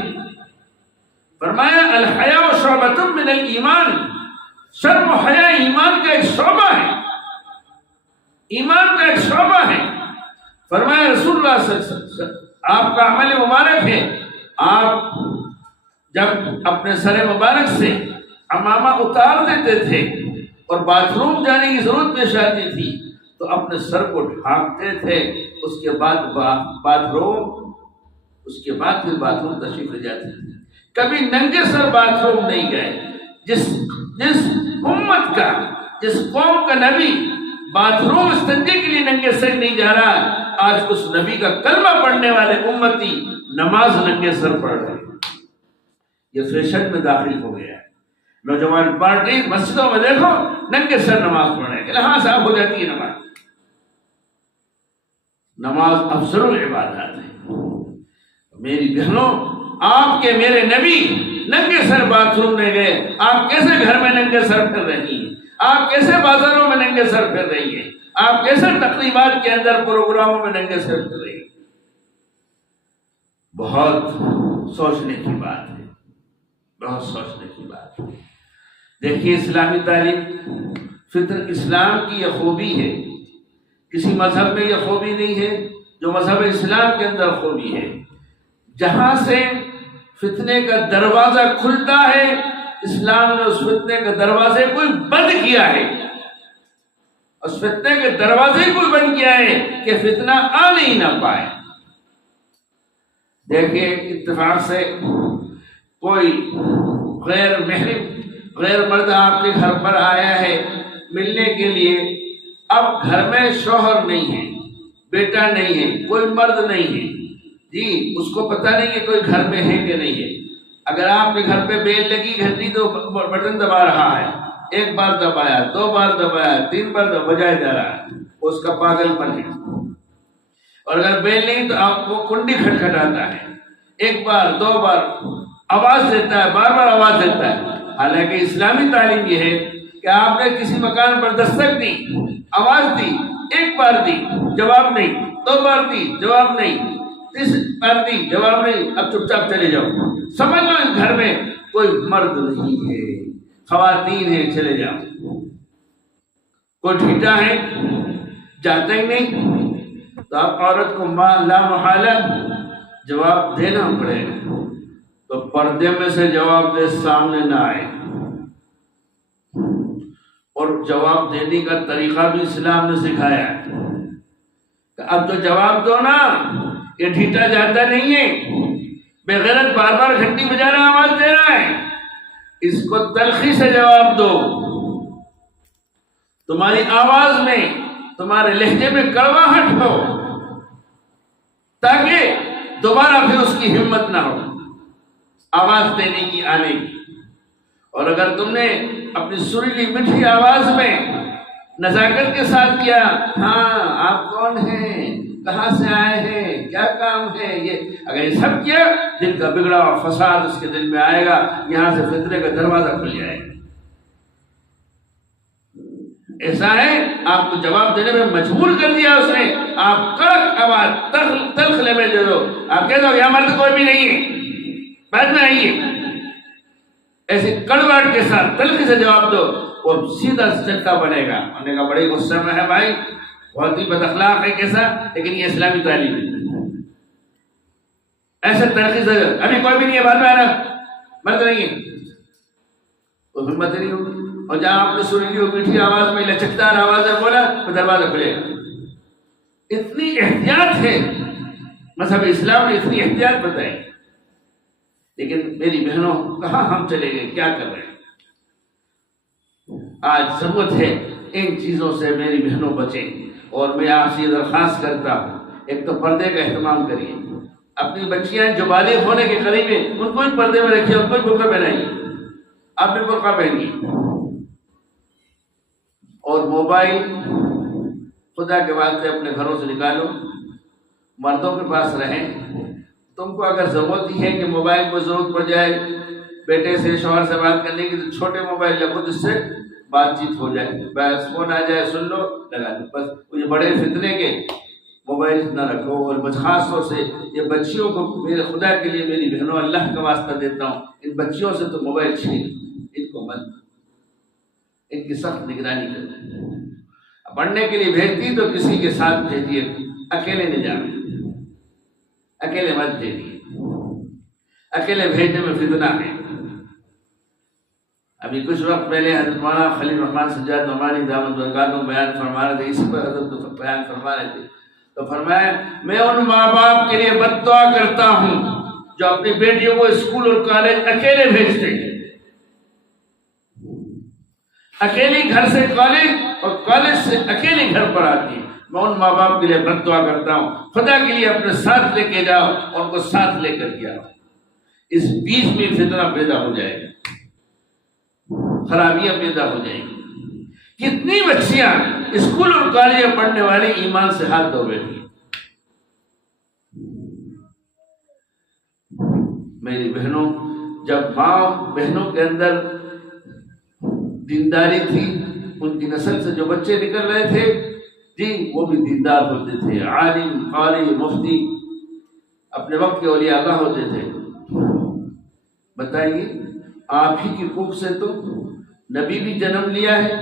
فرمایا الحیاء شعبۃ من الایمان، شرم و حیا ایمان کا ایک شعبہ ہے، ایمان کا ایک شعبہ ہے۔ فرمایا رسول اللہ صلی اللہ علیہ وسلم آپ کا عمل مبارک ہے، آپ جب اپنے سر مبارک سے عمامہ اتار دیتے تھے اور باتھ روم جانے کی ضرورت پیش آتی تھی تو اپنے سر کو ڈھانکتے تھے، اس کے بعد باتھ روم، اس کے بعد پھر باتھ روم تشریف لے جاتے تھے۔ کبھی ننگے سر باتھ روم نہیں گئے۔ جس امت کا، جس قوم کا نبی باتھ روم استنجے کے لیے ننگے سر نہیں جا رہا، آج اس نبی کا کلمہ پڑھنے والے امتی نماز ننگے سر پڑھ رہے ہیں۔ یہ فیشن میں داخل ہو گیا ہے۔ نوجوان پارٹی مسجدوں میں دیکھو ننگے سر نماز پڑھ رہے ہیں، ہاں صاف ہو جاتی ہے نماز۔ نماز افضل العبادات ہے۔ میری بہنوں، آپ کے میرے نبی ننگے سر باتھ روم میں گئے، آپ کیسے گھر میں ننگے سر پھر رہی ہیں؟ آپ کیسے بازاروں میں ننگے سر پھر رہی ہیں؟ آپ کیسے تقریبات کے اندر پروگراموں میں ننگے سر پھر رہی ہیں؟ بہت سوچنے کی بات ہے، بہت سوچنے کی بات ہے۔ دیکھیے اسلامی تعلیم، فطر اسلام کی یہ خوبی ہے، کسی مذہب میں یہ خوبی نہیں ہے جو مذہب اسلام کے اندر خوبی ہے۔ جہاں سے فتنے کا دروازہ کھلتا ہے، اسلام نے اس فتنے کے دروازے کو بند کیا ہے، اس فتنے کے دروازے کو بند کیا ہے کہ فتنہ آنے ہی نہ پائے۔ دیکھیں اتفاق سے کوئی غیر محرم، غیر مرد آپ کے گھر پر آیا ہے ملنے کے لیے، اب گھر میں شوہر نہیں ہے، بیٹا نہیں ہے، کوئی مرد نہیں ہے، جی اس کو پتہ نہیں کہ کوئی گھر میں ہے کہ نہیں ہے۔ اگر آپ کے گھر پہ بیل لگی گھنٹی تو بٹن دبا رہا ہے، ایک بار دبایا، دو بار دبایا، تین بار بجائے جا رہا ہے، اس کا پاگل پن ہے۔ اور اگر بیل نہیں تو آپ کو کنڈی کھٹکھٹاتا ہے، ایک بار دو بار آواز دیتا ہے، بار بار آواز دیتا ہے۔ حالانکہ اسلامی تعلیم یہ ہے کہ آپ نے کسی مکان پر دستک دی، آواز دی، ایک بار دی جواب نہیں، دو بار دی جواب نہیں، تیس بار دی جواب نہیں، اب چپ چاپ چلے جاؤ، سمجھ لو اس گھر میں کوئی مرد نہیں ہے، خواتین ہیں، چلے جاؤ۔ کوئی ڈھیٹا ہے جاتا ہی نہیں تو آپ عورت کو لا محالہ جواب دینا پڑے گا، تو پردے میں سے جواب دے، سامنے نہ آئے۔ اور جواب دینے کا طریقہ بھی اسلام نے سکھایا ہے کہ اب تو جواب دو نا، یہ ڈھیٹا جاتا نہیں ہے، بے غیرت بار بار گھنٹی بجا رہا آواز دے رہا ہے، اس کو تلخی سے جواب دو، تمہاری آواز میں، تمہارے لہجے میں کڑواہٹ ہو، تاکہ دوبارہ پھر اس کی ہمت نہ ہو آواز دینے کی، آنے کی۔ اور اگر تم نے اپنی سریلی میٹھی آواز میں نزاکت کے ساتھ کیا، ہاں آپ کون ہیں، کہاں سے آئے ہیں، کیا کام ہے، یہ اگر یہ سب کیا، دل کا بگڑا اور فساد اس کے دل میں آئے گا، یہاں سے فتنے کا دروازہ کھل جائے گا۔ ایسا ہے آپ کو جواب دینے میں مجبور کر دیا اس نے، آپ کڑک آواز تلخ لہجے دے دو، آپ کہہ دو یہاں مرد کوئی بھی نہیں ہے، بعد میں آئیے، ایسے کڑواہٹ کے ساتھ تلخی سے جواب دو، وہ سیدھا چٹا بنے گا۔ انہوں نے کہا بڑے غصے میں ہے بھائی، بہت ہی بد اخلاق ہے کیسا، لیکن یہ اسلامی تعلیم ہے۔ ایسے تلخی سے ابھی کوئی بھی نہیں ہے، بعد میں آنا، مرد نہیں ہے، تو ہمت نہیں ہوگی۔ اور جہاں آپ نے سریلی اور میٹھی آواز میں لچکدار آواز میں بولا تو دروازہ کھلے گا۔ اتنی احتیاط ہے مذہب اسلام نے، اتنی احتیاط بتائی، لیکن میری بہنوں کہاں ہم چلے گئے، کیا کر رہے ہیں؟ آج ضرورت ہے ان چیزوں سے میری بہنوں بچیں، اور میں آپ سے یہ درخواست کرتا ہوں، ایک تو پردے کا اہتمام کریے، اپنی بچیاں جو بالغ ہونے کے قریب ہیں ان کو بھی پردے میں رکھیے، ان کو بھی برقع پہنائیے، آپ بھی برقع پہنیے۔ اور موبائل خدا کے واسطے اپنے گھروں سے نکالو، مردوں کے پاس رہیں۔ تم کو اگر ضرورت ہی ہے کہ موبائل کو ضرورت پڑ جائے بیٹے سے شوہر سے بات کرنے کی، تو چھوٹے موبائل رکھو جس سے بات چیت ہو جائے، بس فون آ جائے سن لو لگا لو، بس یہ بڑے فتنے کے موبائل نہ رکھو۔ اور خاص طور سے یہ بچیوں کو میرے خدا کے لیے میری بہنوں اللہ کا واسطہ دیتا ہوں، ان بچیوں سے تو موبائل چھین، ان کو مت، ان کی سخت نگرانی کرو۔ پڑھنے کے لیے بھیجتی تو کسی کے ساتھ بھیجیے، اکیلے نہیں جانا، اکیلے مت بھیجیے، اکیلے بھیجنے میں فتنہ ہے۔ ابھی کچھ وقت پہلے حضرت مولانا خلیل الرحمن سجاد نعمانی دامت برکاتہ بیان فرما رہے تھے، اسی پر حضرت بیان فرما رہے تھے، تو فرمایا میں ان ماں باپ کے لیے بد دعا کرتا ہوں جو اپنی بیٹیوں کو اسکول اور کالج اکیلے بھیجتے ہیں، اکیلی گھر سے کالج اور کالج سے اکیلی گھر پر آتی ہے۔ میں ان ماں باپ کے لیے بد دعا کرتا ہوں، خدا کے لیے اپنے ساتھ لے کے جاؤ اور ان کو ساتھ لے کر کے آؤ، اس بیچ میں فتنہ پیدا ہو جائے گا، خرابیاں پیدا ہو جائیں گی۔ کتنی بچیاں اسکول اور کالج میں پڑھنے والی ایمان سے ہاتھ دھو بیٹھی ہیں۔ میری بہنوں، جب ماں بہنوں کے اندر دینداری تھی، ان کی نسل سے جو بچے نکل رہے تھے جی وہ بھی دیندار ہوتے تھے، عالم قاری مفتی اپنے وقت کے اولیاء اللہ ہوتے تھے۔ بتائیے آپ ہی کی کوکھ سے تو نبی بھی جنم لیا ہے،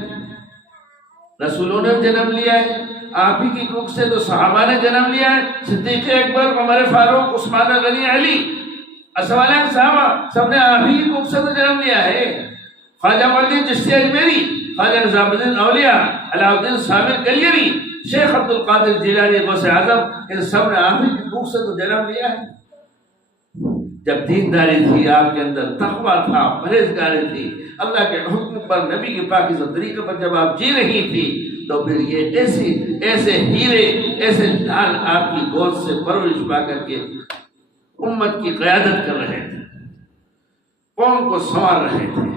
رسولوں نے جنم لیا ہے، آپ ہی کی کوکھ سے تو صحابہ نے جنم لیا ہے، صدیق اکبر، عمر فاروق، عثمان غنی، علی، اسوالہ صحابہ سب نے آپ ہی کی کوکھ سے تو جنم لیا ہے۔ خواجہ معین چشتی اجمیری، خواجہ نظام الدین اولیاء، علاء الدین صابر کلیری، شیخ عبد القادر جیلانی، غوث اعظم، ان سب نے آپ ہی کی کوکھ سے تو جنم لیا ہے۔ جب دینداری تھی آپ کے اندر، تقویٰ تھا، پرہیزگاری تھی، اللہ کے حکم پر، نبی کے پاکیزہ طریقے پر جب آپ جی رہی تھی، تو پھر یہ ایسے ہیرے، ایسے جان آپ کی گود سے پرورش پا کر کے امت کی قیادت کر رہے تھے، قوم کو سنوار رہے تھے۔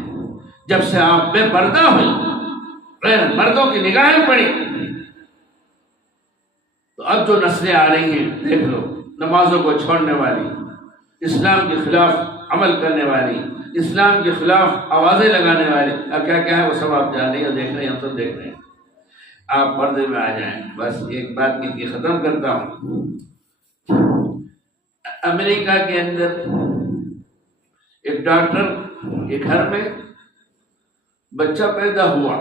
جب سے آپ بے پردہ ہوئی، غیر مردوں کی نگاہیں پڑی، تو اب جو نسلیں آ رہی ہیں دیکھ لو، نمازوں کو چھوڑنے والی، اسلام کے خلاف عمل کرنے والی، اسلام کے خلاف آوازیں لگانے والی، اب کیا کیا ہے وہ سب آپ جان رہے ہیں، دیکھ رہے ہیں، ہم سب دیکھ رہے ہیں۔ آپ پردے میں آ جائیں۔ بس ایک بات کی ختم کرتا ہوں۔ امریکہ کے اندر ایک ڈاکٹر کے گھر میں بچہ پیدا ہوا،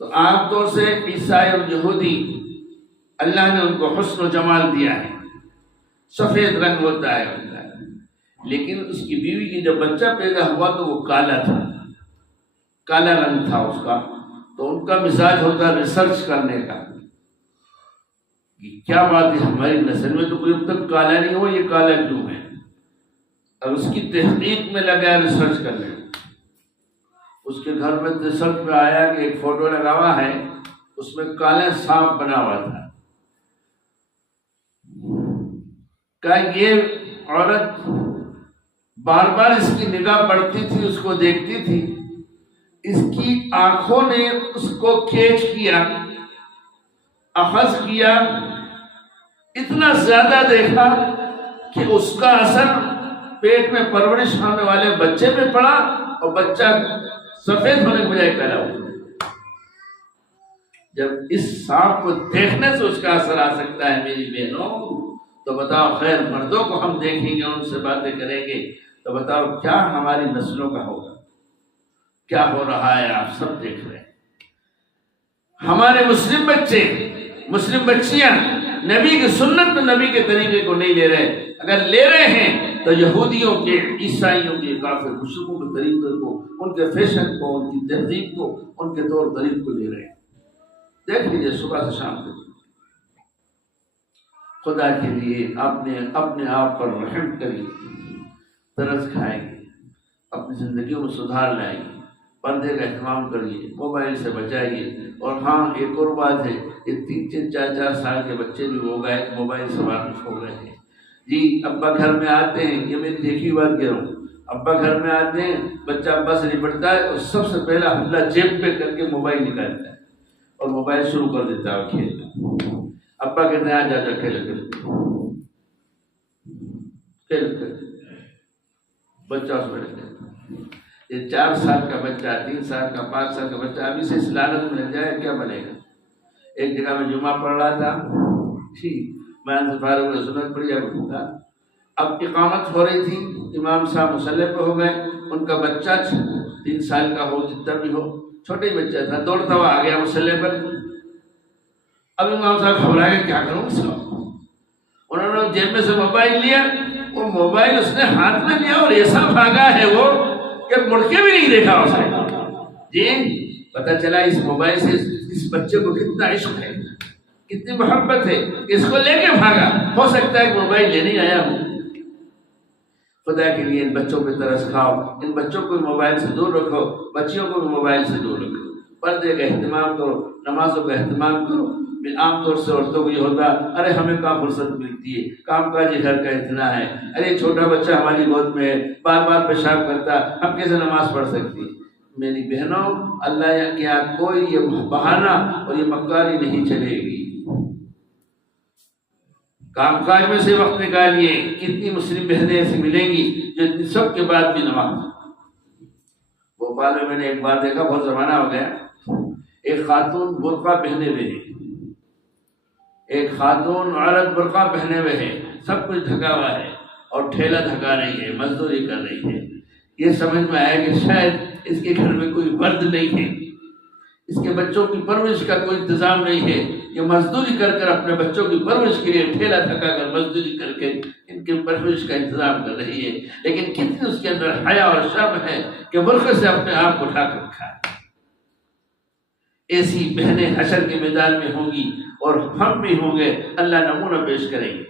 تو عام طور سے عیسائی اور یہودی اللہ نے ان کو حسن و جمال دیا ہے، سفید رنگ ہوتا ہے ان کا، لیکن اس کی بیوی کی جب بچہ پیدا ہوا تو وہ کالا تھا، کالا رنگ تھا اس کا، تو ان کا مزاج ہوتا ہے ریسرچ کرنے کا کہ کیا بات ہے، ہماری نسل میں تو کوئی اب تک کالا نہیں ہوا، یہ کالا کیوں ہے؟ اور اس کی تحقیق میں لگا ریسرچ کرنے۔ اس کے گھر میں ریسرچ میں آیا کہ ایک فوٹو لگا ہوا ہے، اس میں کالے سانپ بنا ہوا تھا۔ کہ یہ عورت بار بار اس کی نگاہ پڑتی تھی، اس کو دیکھتی تھی، اس کی آنکھوں نے اس کو کیچ کیا، اخذ کیا، اتنا زیادہ دیکھا کہ اس کا اثر پیٹ میں پرورش ہونے والے بچے میں پڑا، اور بچہ سفید ہونے کے بجائے کالا ہوا۔ جب اس سانپ کو دیکھنے سے اس کا اثر آ سکتا ہے میری بہنوں، تو بتاؤ خیر مردوں کو ہم دیکھیں گے، ان سے باتیں کریں گے تو بتاؤ کیا ہماری نسلوں کا ہوگا؟ کیا ہو رہا ہے آپ سب دیکھ رہے ہیں۔ ہمارے مسلم بچے، مسلم بچیاں نبی کی سنت، نبی کے طریقے کو نہیں لے رہے، اگر لے رہے ہیں تو یہودیوں کے، عیسائیوں کے، کافر مشرکوں کے طریقے کو، ان کے فیشن کو، ان کی تہذیب کو، ان کے طور طریق کو لے رہے ہیں۔ دیکھ لیجیے صبح سے شام تک۔ خدا کے لیے اپنے آپ پر رحم کریے، ترس کھائیے، اپنی زندگیوں میں سدھار لائیے، پردے کا اہتمام کریے، موبائل سے بچائیے۔ اور ہاں ایک اور بات ہے، یہ 3 4 سال کے بچے بھی ہو گئے موبائل سے واقف ہو گئے ہیں۔ جی ابا گھر میں آتے ہیں، یہ میری دیکھی بات کہہ رہا ہوں، ابا گھر میں آتے ہیں، بچہ ابا سے نپٹتا ہے اور سب سے پہلا حملہ جیب پہ کر کے موبائل نکالتا ہے اور موبائل شروع کر دیتا ہے کھیلنا۔ ابا کہتے ہیں آ جا جا کھیل بچہ اس میں رہ جاتا۔ یہ 4 سال کا بچہ، 3 سال کا، 5 سال کا بچہ ابھی سے اس لالچ میں لگ جائے کیا بنے گا؟ ایک جگہ میں جمعہ پڑھ رہا تھا، میں سے فارغ ہوئے، سنت پڑھی جا، اب اقامت ہو رہی تھی، امام صاحب مصلی پہ ہو گئے، ان کا بچہ 3 سال کا ہو، جتنا بھی ہو، چھوٹے ہی بچہ تھا، دوڑتا ہوا آ گیا مصلی پر۔ اب امام صاحب گھبرائے کیا کروں اس کا؟ انہوں نے جیب میں سے موبائل لیا، وہ موبائل اس نے ہاتھ میں لیا اور ایسا بھاگا ہے وہ کہ مڑ کے بھی نہیں دیکھا اس نے۔ جی پتہ چلا اس موبائل سے اس بچے کو کتنا عشق ہے، کتنی محبت ہے، اس کو لے کے بھاگا۔ ہو سکتا ہے کہ موبائل لینے آیا ہوں۔ خدا کے لیے ان بچوں پہ ترس کھاؤ، ان بچوں کو موبائل سے دور رکھو، بچیوں کو بھی موبائل سے دور رکھو، پردے کا اہتمام کرو، نمازوں کا اہتمام کرو۔ عام طور سے عورتوں کو یہ ہوتا ہے، ارے ہمیں کہاں فرصت ملتی ہے، کام کاج گھر کا اتنا ہے، ارے چھوٹا بچہ ہماری گود میں ہے، بار بار پیشاب کرتا، ہم کیسے نماز پڑھ سکتی ہیں؟ میری بہنوں، اللہ کے یہاں کوئی یہ بہانہ اور یہ مکاری نہیں چلے گی۔ کام کاج میں سے وقت نکالیے۔ کتنی مسلم بہنیں ایسی ملیں گی جو سب کے بعد بھی نماز۔ بھوپال میں نے ایک بار دیکھا، بہت زمانہ ہو گیا، ایک خاتون برقع پہنے ہوئے ہے، ایک خاتون عورت برقع پہنے ہوئے ہے، سب کچھ ڈھکا ہوا ہے اور ٹھیلا دھکا رہی ہے، مزدوری کر رہی ہے۔ یہ سمجھ میں آیا کہ شاید اس کے گھر میں کوئی مرد نہیں ہے، اس کے بچوں کی پرورش کا کوئی انتظام نہیں ہے، یہ مزدوری کر کر اپنے بچوں کی پرورش کے لیے ٹھیلا دھکا کر مزدوری کر کے ان کی پرورش کا انتظام کر رہی ہے۔ لیکن کتنی اس کے اندر حیا اور شرم ہے کہ برقع سے اپنے آپ کو ڈھک رکھا ہے۔ ایسی بہنیں حشر کے میدان میں ہوں گی اور ہم بھی ہوں گے، اللہ نمونہ پیش کریں گے،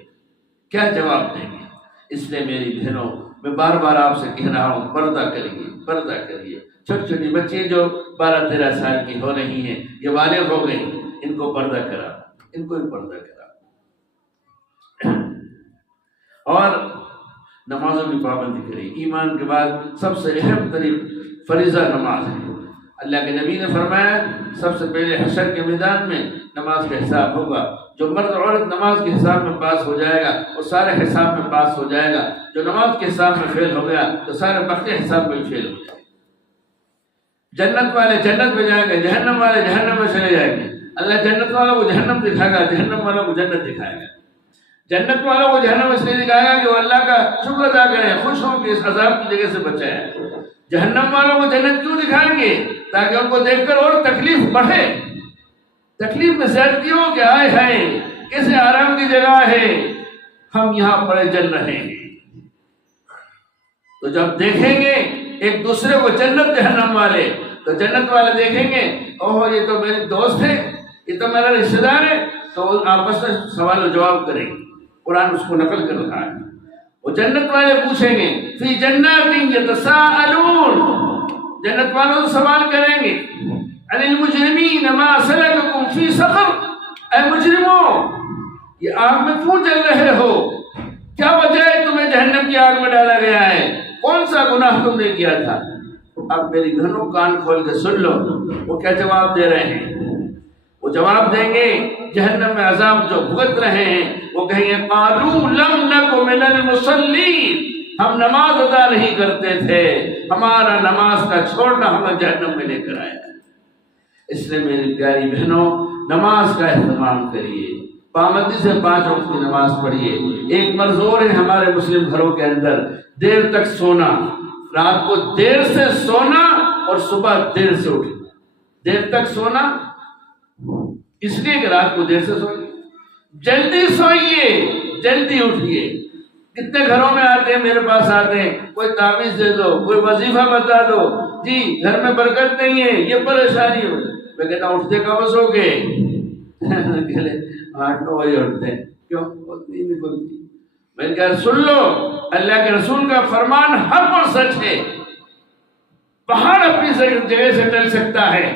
کیا جواب دیں گے؟ اس لیے میری بہنوں، میں بار بار آپ سے کہہ رہا ہوں، پردہ کریے، پردہ کریے۔ چھوٹی چھوٹی بچی جو 12 13 سال کی ہو رہی ہیں، یہ بالغ ہو گئی، ان کو پردہ کرا، ان کو بھی پردہ کرا، اور نمازوں کی پابندی کریے۔ ایمان کے بعد سب سے اہم ترین فریضہ نماز ہے۔ اللہ کے نبی نے فرمایا سب سے پہلے حشر کے میدان میں نماز کا حساب ہوگا۔ جو مرد اور عورت نماز کے حساب میں پاس ہو جائے گا وہ سارے حساب میں پاس ہو جائے گا، جو نماز کے حساب میں فیل ہو گیا تو سارے بقیہ حساب میں فیل ہو جائے گا۔ جنت والے جنت میں جائیں گے، جہنم والے جہنم میں چلے جائیں گے۔ اللہ جنت والوں کو جہنم دکھائے گا، جہنم والوں کو جنت دکھائے گا۔ جنت والوں کو جہنم اس لیے دکھائے گا کہ وہ اللہ کا شکر ادا کریں، خوش ہوں کہ اس عذاب کی جگہ سے بچے ہیں۔ جہنم والوں کو جنت کیوں دکھائیں گے؟ تاکہ ان کو دیکھ کر اور تکلیف بڑھے، تکلیف میں زیادتی ہو کہ آئے ہیں کیسے آرام کی جگہ ہے، ہم یہاں پڑے جل رہے ہیں۔ تو جب دیکھیں گے ایک دوسرے کو جنت جہنم والے، تو جنت والے دیکھیں گے اوہ یہ تو میرے دوست ہے، یہ تو میرا رشتہ دار ہے، تو آپس میں سوال و جواب کریں گے۔ قرآن اس کو نقل کر رہا ہے۔ وہ جنت والے پوچھیں گے فی جنات یتساءلون، جنت والوں سے سوال کریں گے عن المجرمین ما سلککم فی سقر، اے مجرموں یہ آگ میں کیوں جل رہے ہو؟ کیا وجہ ہے تمہیں جہنم کی آگ میں ڈالا گیا ہے؟ کون سا گناہ تم نے کیا تھا؟ اب میری بہنوں کان کھول کے سن لو وہ کیا جواب دے رہے ہیں۔ وہ جواب دیں گے جہنم میں عذاب جو بھگت رہے ہیں، وہ کہیں گے قالوا لم نک من المصلین، ہم نماز ادا نہیں کرتے تھے، ہمارا نماز کا چھوڑنا ہمیں جہنم میں لے کر آیا۔ اس لیے میری پیاری بہنوں نماز کا اہتمام کریے، پابندی سے 5 وقت کی نماز پڑھیے۔ ایک مرض اور ہے ہمارے مسلم گھروں کے اندر دیر تک سونا، رات کو دیر سے سونا اور صبح دیر سے اٹھنا۔ دیر تک سونا اس لیے کہ رات کو دیر سے سوئیے، جلدی سوئیے، جلدی اٹھیے۔ کتنے گھروں میں آتے ہیں، میرے پاس آتے ہیں، کوئی تعویذ دے دو، کوئی وظیفہ بتا دو، جی گھر میں برکت نہیں ہے، یہ پریشانی ہو۔ میں کہتا ہوں اٹھتے کب سو گے؟ 8-9 بجے اٹھتے ہیں، کیوں؟ نیند نہیں کھلتی۔ میں نے کہا سن لو، اللہ کے رسول کا فرمان حق اور سچ ہے۔ پہاڑ اپنی جگہ سے ٹل سکتا ہے،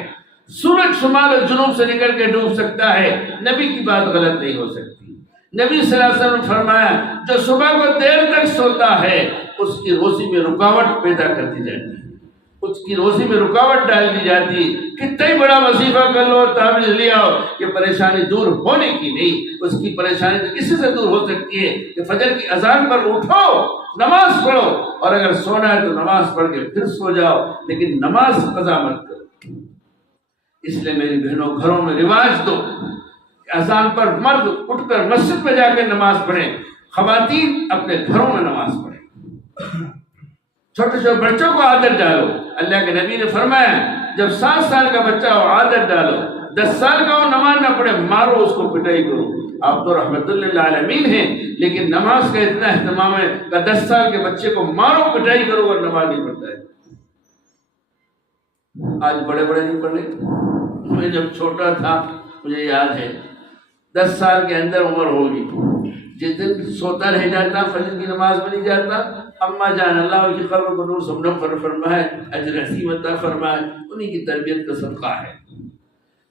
سورج شمال اور جنوب سے نکل کے ڈوب سکتا ہے، نبی کی بات غلط نہیں ہو سکتی۔ نبی صلی اللہ علیہ وسلم نے فرمایا جو صبح کو دیر تک سوتا ہے اس کی روزی میں رکاوٹ پیدا کر دی جاتی ہے، اس کی روزی میں رکاوٹ ڈال دی جاتی ہے۔ کتنا ہی بڑا وظیفہ کر لو، تعویذ لے آؤ، یہ پریشانی دور ہونے کی نہیں، اس کی پریشانی تو کسی سے دور ہو سکتی ہے کہ فجر کی اذان پر اٹھو، نماز پڑھو، اور اگر سونا ہے تو نماز پڑھ کے پھر سو جاؤ، لیکن نماز قضا مت کرو۔ اس لیے میری بہنوں گھروں میں رواج دو، اذان پر مرد اٹھ کر مسجد میں جا کے نماز پڑھیں، خواتین اپنے گھروں میں نماز پڑھیں۔ چھوٹے چھوٹے بچوں کو عادت ڈالو، اللہ کے نبی نے فرمایا جب 7 سال کا بچہ ہو عادت ڈالو، 10 سال کا ہو نماز نہ پڑھے مارو اس کو، پٹائی کرو۔ آپ تو رحمت للعالمین ہیں، لیکن نماز کا اتنا اہتمام ہے کہ 10 سال کے بچے کو مارو، پٹائی کرو اور نماز نہیں پڑھتا ہے۔ آج بڑے بڑے نہیں پڑھ رہے۔ میں جب چھوٹا تھا مجھے یاد ہے 10 سال کے اندر عمر ہوگی، جس دن سوتا رہ جاتا، فجر کی نماز میں نہیں جاتا، اما جان اللہ کی قبر کو نور سب فرمائے، اجر عظیم عطا فرمائے، انہی کی تربیت کا صدقہ ہے۔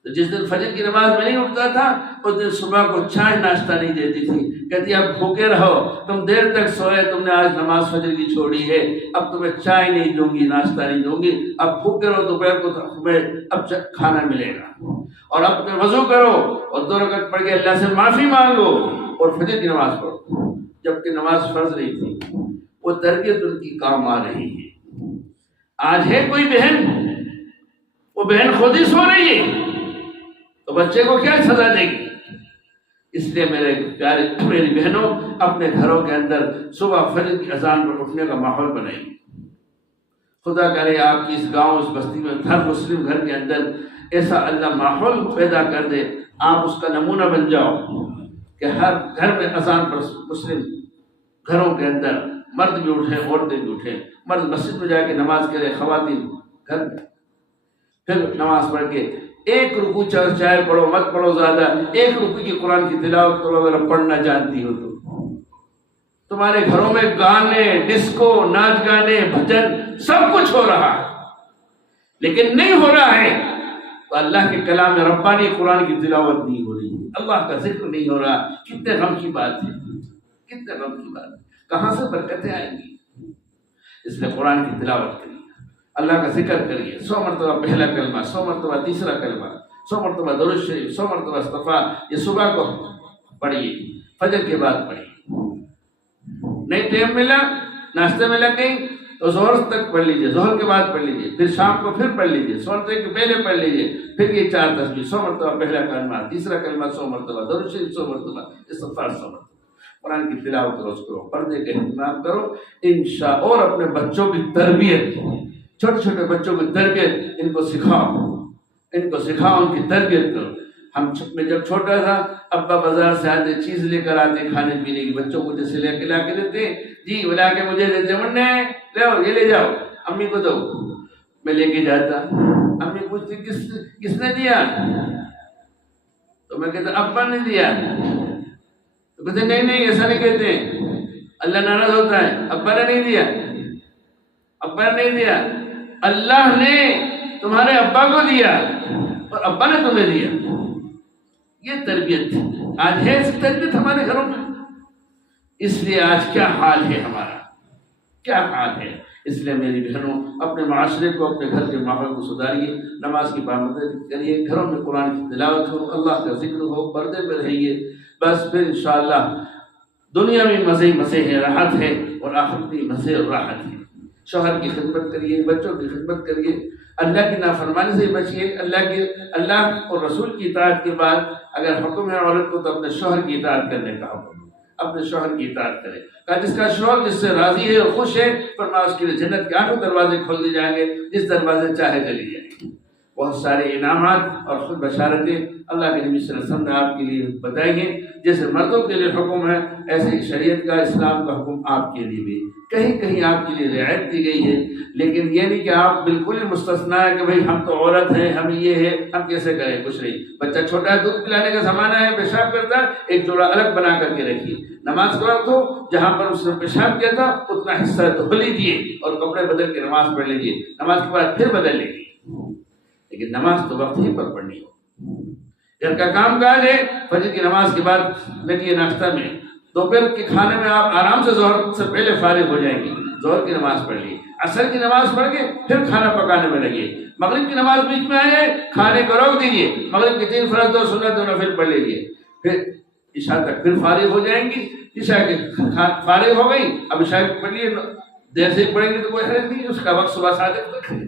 تو جس دن فجر کی نماز میں نہیں اٹھتا تھا اس دن صبح کو چائے ناشتہ نہیں دیتی تھی، کہتی اب بھوکے رہو، تم دیر تک سوئے، تم نے آج نماز فجر کی چھوڑی ہے، اب تمہیں چائے نہیں دوں گی، ناشتہ نہیں دوں گی، اب بھوکے رہو، دوپہر کو تمہیں اب کھانا ملے گا، اور اب تم وضو کرو اور 2 رکعت پڑھ کے اللہ سے معافی مانگو اور فجر کی نماز پڑھو، جبکہ نماز فرض نہیں تھی۔ وہ تربیت ان کی کام آ رہی ہے۔ آج ہے کوئی بہن، وہ بہن خود ہی سو رہی ہے تو بچے کو کیا سزا دے گی؟ اس لیے میرے پیارے میری بہنوں اپنے گھروں کے اندر صبح فجر کی اذان پر اٹھنے کا ماحول بنائیں۔ خدا کرے آپ کی اس گاؤں اس بستی میں ہر مسلم گھر کے اندر ایسا اللہ ماحول پیدا کر دے، آپ اس کا نمونہ بن جاؤ کہ ہر گھر میں اذان پر مسلم گھروں کے اندر مرد بھی اٹھیں، عورتیں بھی اٹھیں، مرد مسجد میں جا کے نماز کرے، خواتین گھر میں پھر نماز پڑھ کے 1 رکوع چاہے پڑھو، مت پڑھو زیادہ، 1 رکوع کی قرآن کی تلاوت کرو اگر پڑھنا جانتی ہو تو۔ تمہارے گھروں میں گانے، ڈسکو، ناچ گانے، بھجن سب کچھ ہو رہا ہے، لیکن نہیں ہو رہا ہے تو اللہ کے کلام ربانی قرآن کی تلاوت نہیں ہو رہی ہے، اللہ کا ذکر نہیں ہو رہا۔ کتنے غم کی بات ہے، کتنے غم کی بات ہے، کہاں سے برکتیں آئیں گی؟ اس لیے قرآن کی تلاوت کریے، اللہ کا ذکر کریے، 100 مرتبہ پہلا کلمہ، 100 مرتبہ تیسرا کلمہ، 100 مرتبہ درود شریف، 100 مرتبہ استغفار، یہ صبح کو پڑھیے، فجر کے بعد پڑھیے۔ نہیں ٹائم ملا، ناشتے میں لگ گئی تو ظہر تک پڑھ لیجیے، ظہر کے بعد پڑھ لیجیے، پھر شام کو پھر پڑھ لیجیے، سونے کے پہلے پڑھ لیجیے، پھر یہ 4 تسبیح، 100 مرتبہ پہلا کلمہ، تیسرا کلمہ 100 مرتبہ، درود شریف 100 مرتبہ، استغفار 100 مرتبہ، قرآن کی تلاوت روز کرو، پردے کا اہتمام کرو انشاءاللہ، اور اپنے بچوں کی تربیت، چھوٹے چھوٹے بچوں کی تربیت ان کو سکھاؤ، ان کو سکھاؤ، ان کی تربیت کرو۔ میں جب چھوٹا تھا ابا بازار سے آتے چیز لے کر آتے کھانے پینے کی، بچوں کو جیسے لے کے لا کے دیتے، جی وہ لا کے مجھے دیتے، منہ لے آؤ، یہ لے جاؤ، امی کو دو، میں لے کے جاتا، امی پوچھتی کس نے دیا؟ تو میں کہتا ابا نے دیا، تو کہتے نہیں ایسا نہیں کہتے، اللہ ناراض ہوتا ہے، ابا نے نہیں دیا، ابا نے نہیں دیا، اللہ نے تمہارے ابا کو دیا اور ابا نے تمہیں دیا۔ یہ تربیت آج ہے، اس تربیت ہمارے گھروں میں، اس لیے آج کیا حال ہے ہمارا، کیا حال ہے۔ اس لیے میری بہنوں اپنے معاشرے کو، اپنے گھر کے ماحول کو سدھاریے، نماز کی پابندی کریے، گھروں میں قرآن کی تلاوت ہو، اللہ کا ذکر ہو، پردے میں رہیے، بس پھر انشاءاللہ دنیا میں مزے مزے ہے، راحت ہے، اور آخرت میں مزے اور راحت ہے۔ شوہر کی خدمت کریے، بچوں کی خدمت کریے، اللہ کی نافرمانی سے بچیے، اللہ اور رسول کی اطاعت کے بعد اگر حکم ہے عورت کو تو اپنے شوہر کی اطاعت کرنے کا حکم ہے، اپنے شوہر کی اطاعت کرے. کہا جس کا شوہر جس سے راضی ہے اور خوش ہے فرمایا اس کے لیے جنت کے 8 دروازے کھول دیے جائیں گے، جس دروازے چاہے چلی جائیں گے. بہت سارے انعامات اور خود بشارتیں اللہ کے نبی صلی اللہ علیہ وسلم نے آپ کے لیے بتائی ہیں. جیسے مردوں کے لیے حکم ہے ایسے ہی شریعت کا اسلام کا حکم آپ کے لیے بھی کہیں کہیں آپ کے لیے رعایت دی گئی ہے. لیکن یہ نہیں کہ آپ بالکل ہی مستثنا ہے کہ بھئی ہم تو عورت ہیں، ہم یہ ہے، ہم کیسے کریں. کچھ نہیں، بچہ چھوٹا ہے، دودھ پلانے کا زمانہ ہے، پیشاب کرتا ہے، ایک جوڑا الگ بنا کر کے رکھیے. نماز کا وقت ہو جہاں پر اس نے پیشاب کیا تھا اتنا حصہ دھو لیجیے اور کپڑے بدل کے نماز پڑھ لیجیے. نماز کے بعد پھر بدل لیجیے، لیکن نماز تو وقت ہی پر پڑھنی ہو. گھر کا کام کاج ہے، فجر کی نماز کے بعد لگیے ناشتہ میں. دوپہر کے کھانے میں آپ آرام سے ظہر سے پہلے فارغ ہو جائیں گے، ظہر کی نماز پڑھ لیے. عصر کی نماز پڑھ کے پھر کھانا پکانے میں لگیے. مغرب کی نماز بیچ میں آ جائے، کھانے کو روک دیجیے، مغرب کے 3 فرض اور سنت و نفل پڑھ لیجیے. پھر عشاء تک پھر فارغ ہو جائیں گی. عشاء کے فارغ ہو گئی، اب عشاء پڑھ لیے، دیر سے پڑھیں گے تو کوئی حرج نہیں، اس کا وقت صبح صادق تک ہے.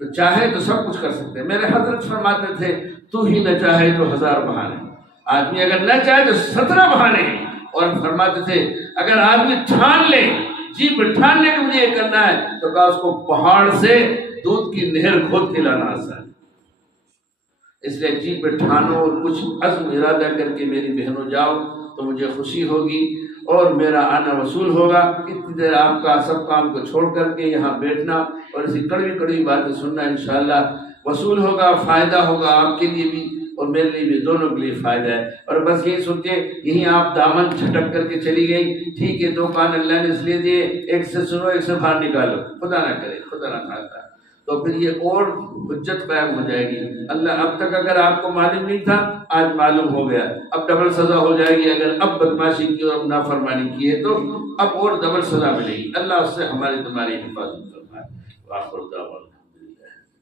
تو چاہے تو سب کچھ کر سکتے ہیں. میرے حضرت فرماتے تھے تو ہی نہ چاہے تو 1000 بہانے. آدمی اگر نہ چاہے تو 17 بہانے ہیں. اور فرماتے تھے اگر آدمی ٹھان لے، جی ٹھان لے کہ مجھے یہ کرنا ہے، تو کہا اس کو پہاڑ سے دودھ کی نہر کھود کے لانا آسان. اس لیے جی پہ ٹھانو اور کچھ عزم ارادہ کر کے میری بہنوں جاؤ تو مجھے خوشی ہوگی اور میرا آنا وصول ہوگا. اتنی دیر آپ کا سب کام کو چھوڑ کر کے یہاں بیٹھنا اور ایسی کڑوی کڑوی باتیں سننا انشاءاللہ وصول ہوگا، فائدہ ہوگا آپ کے لیے بھی اور میرے لیے بھی، دونوں کے لیے فائدہ ہے. اور بس یہی سن کے یہیں آپ دامن جھٹک کر کے چلی گئی، ٹھیک ہے 2 کان اللہ نے اس لیے دیے، ایک سے سنو ایک سے باہر نکالو، خدا نہ کرے، خدا نہ خاصا، تو پھر یہ اور حجت قائم ہو جائے گی. اللہ اب تک اگر آپ کو معلوم نہیں تھا آج معلوم ہو گیا، اب ڈبل سزا ہو جائے گی. اگر اب بدماشی کی اور نافرمانی کی ہے تو اب اور ڈبل سزا ملے گی. اللہ اس سے ہماری تمہاری حفاظت فرمائے.